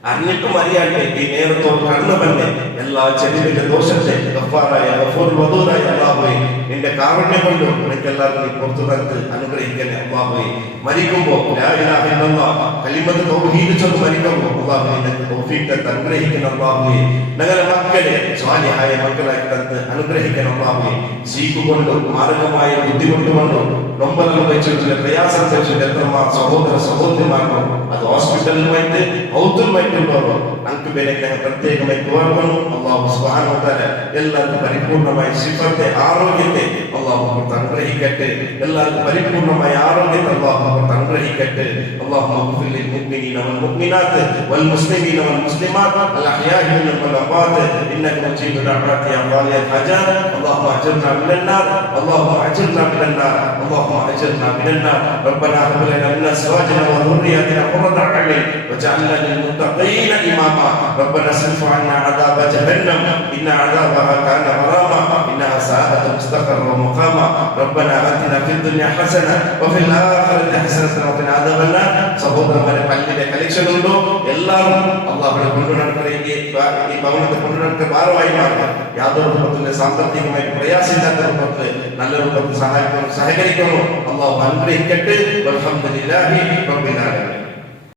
അറിഞ്ഞിട്ടും അറിയാട്ടെ ഈ നേരത്തോട് കടന്നു തന്നെ എല്ലാ ചെടികളുടെ ദോഷത്തെ ഗഫാറായ ഗഫൂർ വദൂദായ അല്ലാഹുവേ നിന്റെ കാരുണ്യം കൊണ്ട് എനിക്ക് എല്ലാവർക്കും നീ പുറത്തു തന്ന് അനുഗ്രഹിക്കണേ അല്ലാഹുവേ മരിക്കുമ്പോൾ ലാ ഇലാഹ ഇല്ലല്ലാഹ് കലിമത്ത് തൗഹീദ് ചൊല്ലി മരിക്കുമ്പോൾ അല്ലാഹുവേ നിനക്ക് തൗഫീഖ് തന്ന് അനുഗ്രഹിക്കണം അല്ലാഹുവേ ഞങ്ങളുടെ മക്കളെ സ്വാലിഹായ മക്കളായി തന്ന് അനുഗ്രഹിക്കണം അല്ലാഹുവേ സീക്ക് കൊണ്ട് മാരകമായ ബുദ്ധിമുട്ട് കൊണ്ട് നൊമ്പലം വെച്ചിട്ടുള്ള പ്രയാസം വെച്ചിട്ട് എത്രമാ സഹോദര സഹോദരിമാർക്കും അത് ഹോസ്പിറ്റലുമായിട്ട് ഔത്തുമായിട്ടുള്ളവരോ നമുക്ക് വേണ്ടി പ്രത്യേകമായി കോർക്കുന്നു അല്ലാഹു സുബ്ഹാനഹു വ തആല എല്ലാവർക്കും പരിപൂർണമായ സിഫത്തെ ആരോഗ്യത്തെ അല്ലാഹു നമുക്ക് അനുഗ്രഹിക്കട്ടെ എല്ലാവർക്കും പരിപൂർണമായ ആരോഗ്യത്തെ അല്ലാഹു നമുക്ക് അനുഗ്രഹിക്കട്ടെ അല്ലാഹുമ്മ ഗ്ഫിർ ലിൽ മുഅ്മിനീന വൽ മുഅ്മിനാത്ത് വൽ മുസ്ലിമീന വൽ മുസ്ലിമാത്ത് അൽ അഹ്യാഇ മിൻഹും വൽ അംവാത് ഇന്നക മുജീബു ദഅവാതി യാ ഖാദിയൽ ഹജാത് അല്ലാഹുമ്മ അജ്ർനാ മിനൻ നാർ അല്ലാഹുമ്മ അജ്ർനാ മിനൻ നാർ اللهم اجرنا من النار ربنا هب لنا من ازواجنا وذرياتنا قرة اعين واجعلنا للمتقين اماما ربنا اصرف عنا عذاب جهنم ان عذابها كان غراما انها ساءت مستقرا ومقاما ربنا اتنا في الدنيا حسنه وفي الاخره حسنه وقنا عذاب النار സഹോദരന്മാരെ പള്ളിയുടെ കളക്ഷൻ ഉണ്ടോ എല്ലാവരും അല്ലാഹുവിനെ കൊണ്ടുനടക്കുന്ന ഈ ഭവനത്തെ കൊണ്ടുനടക്കുന്ന ഭാരമായി മാറുക യാതൊരു രൂപത്തിലെ സാമ്പത്തികമായി പ്രയാസമില്ലാത്ത രൂപത്തിൽ നല്ല രൂപത്തിൽ സഹകരിക്കണം അല്ലാഹു അനുഗ്രഹിക്കട്ടെ വൽഹംദുലില്ലാഹി റബ്ബിൽ ആലമീൻ.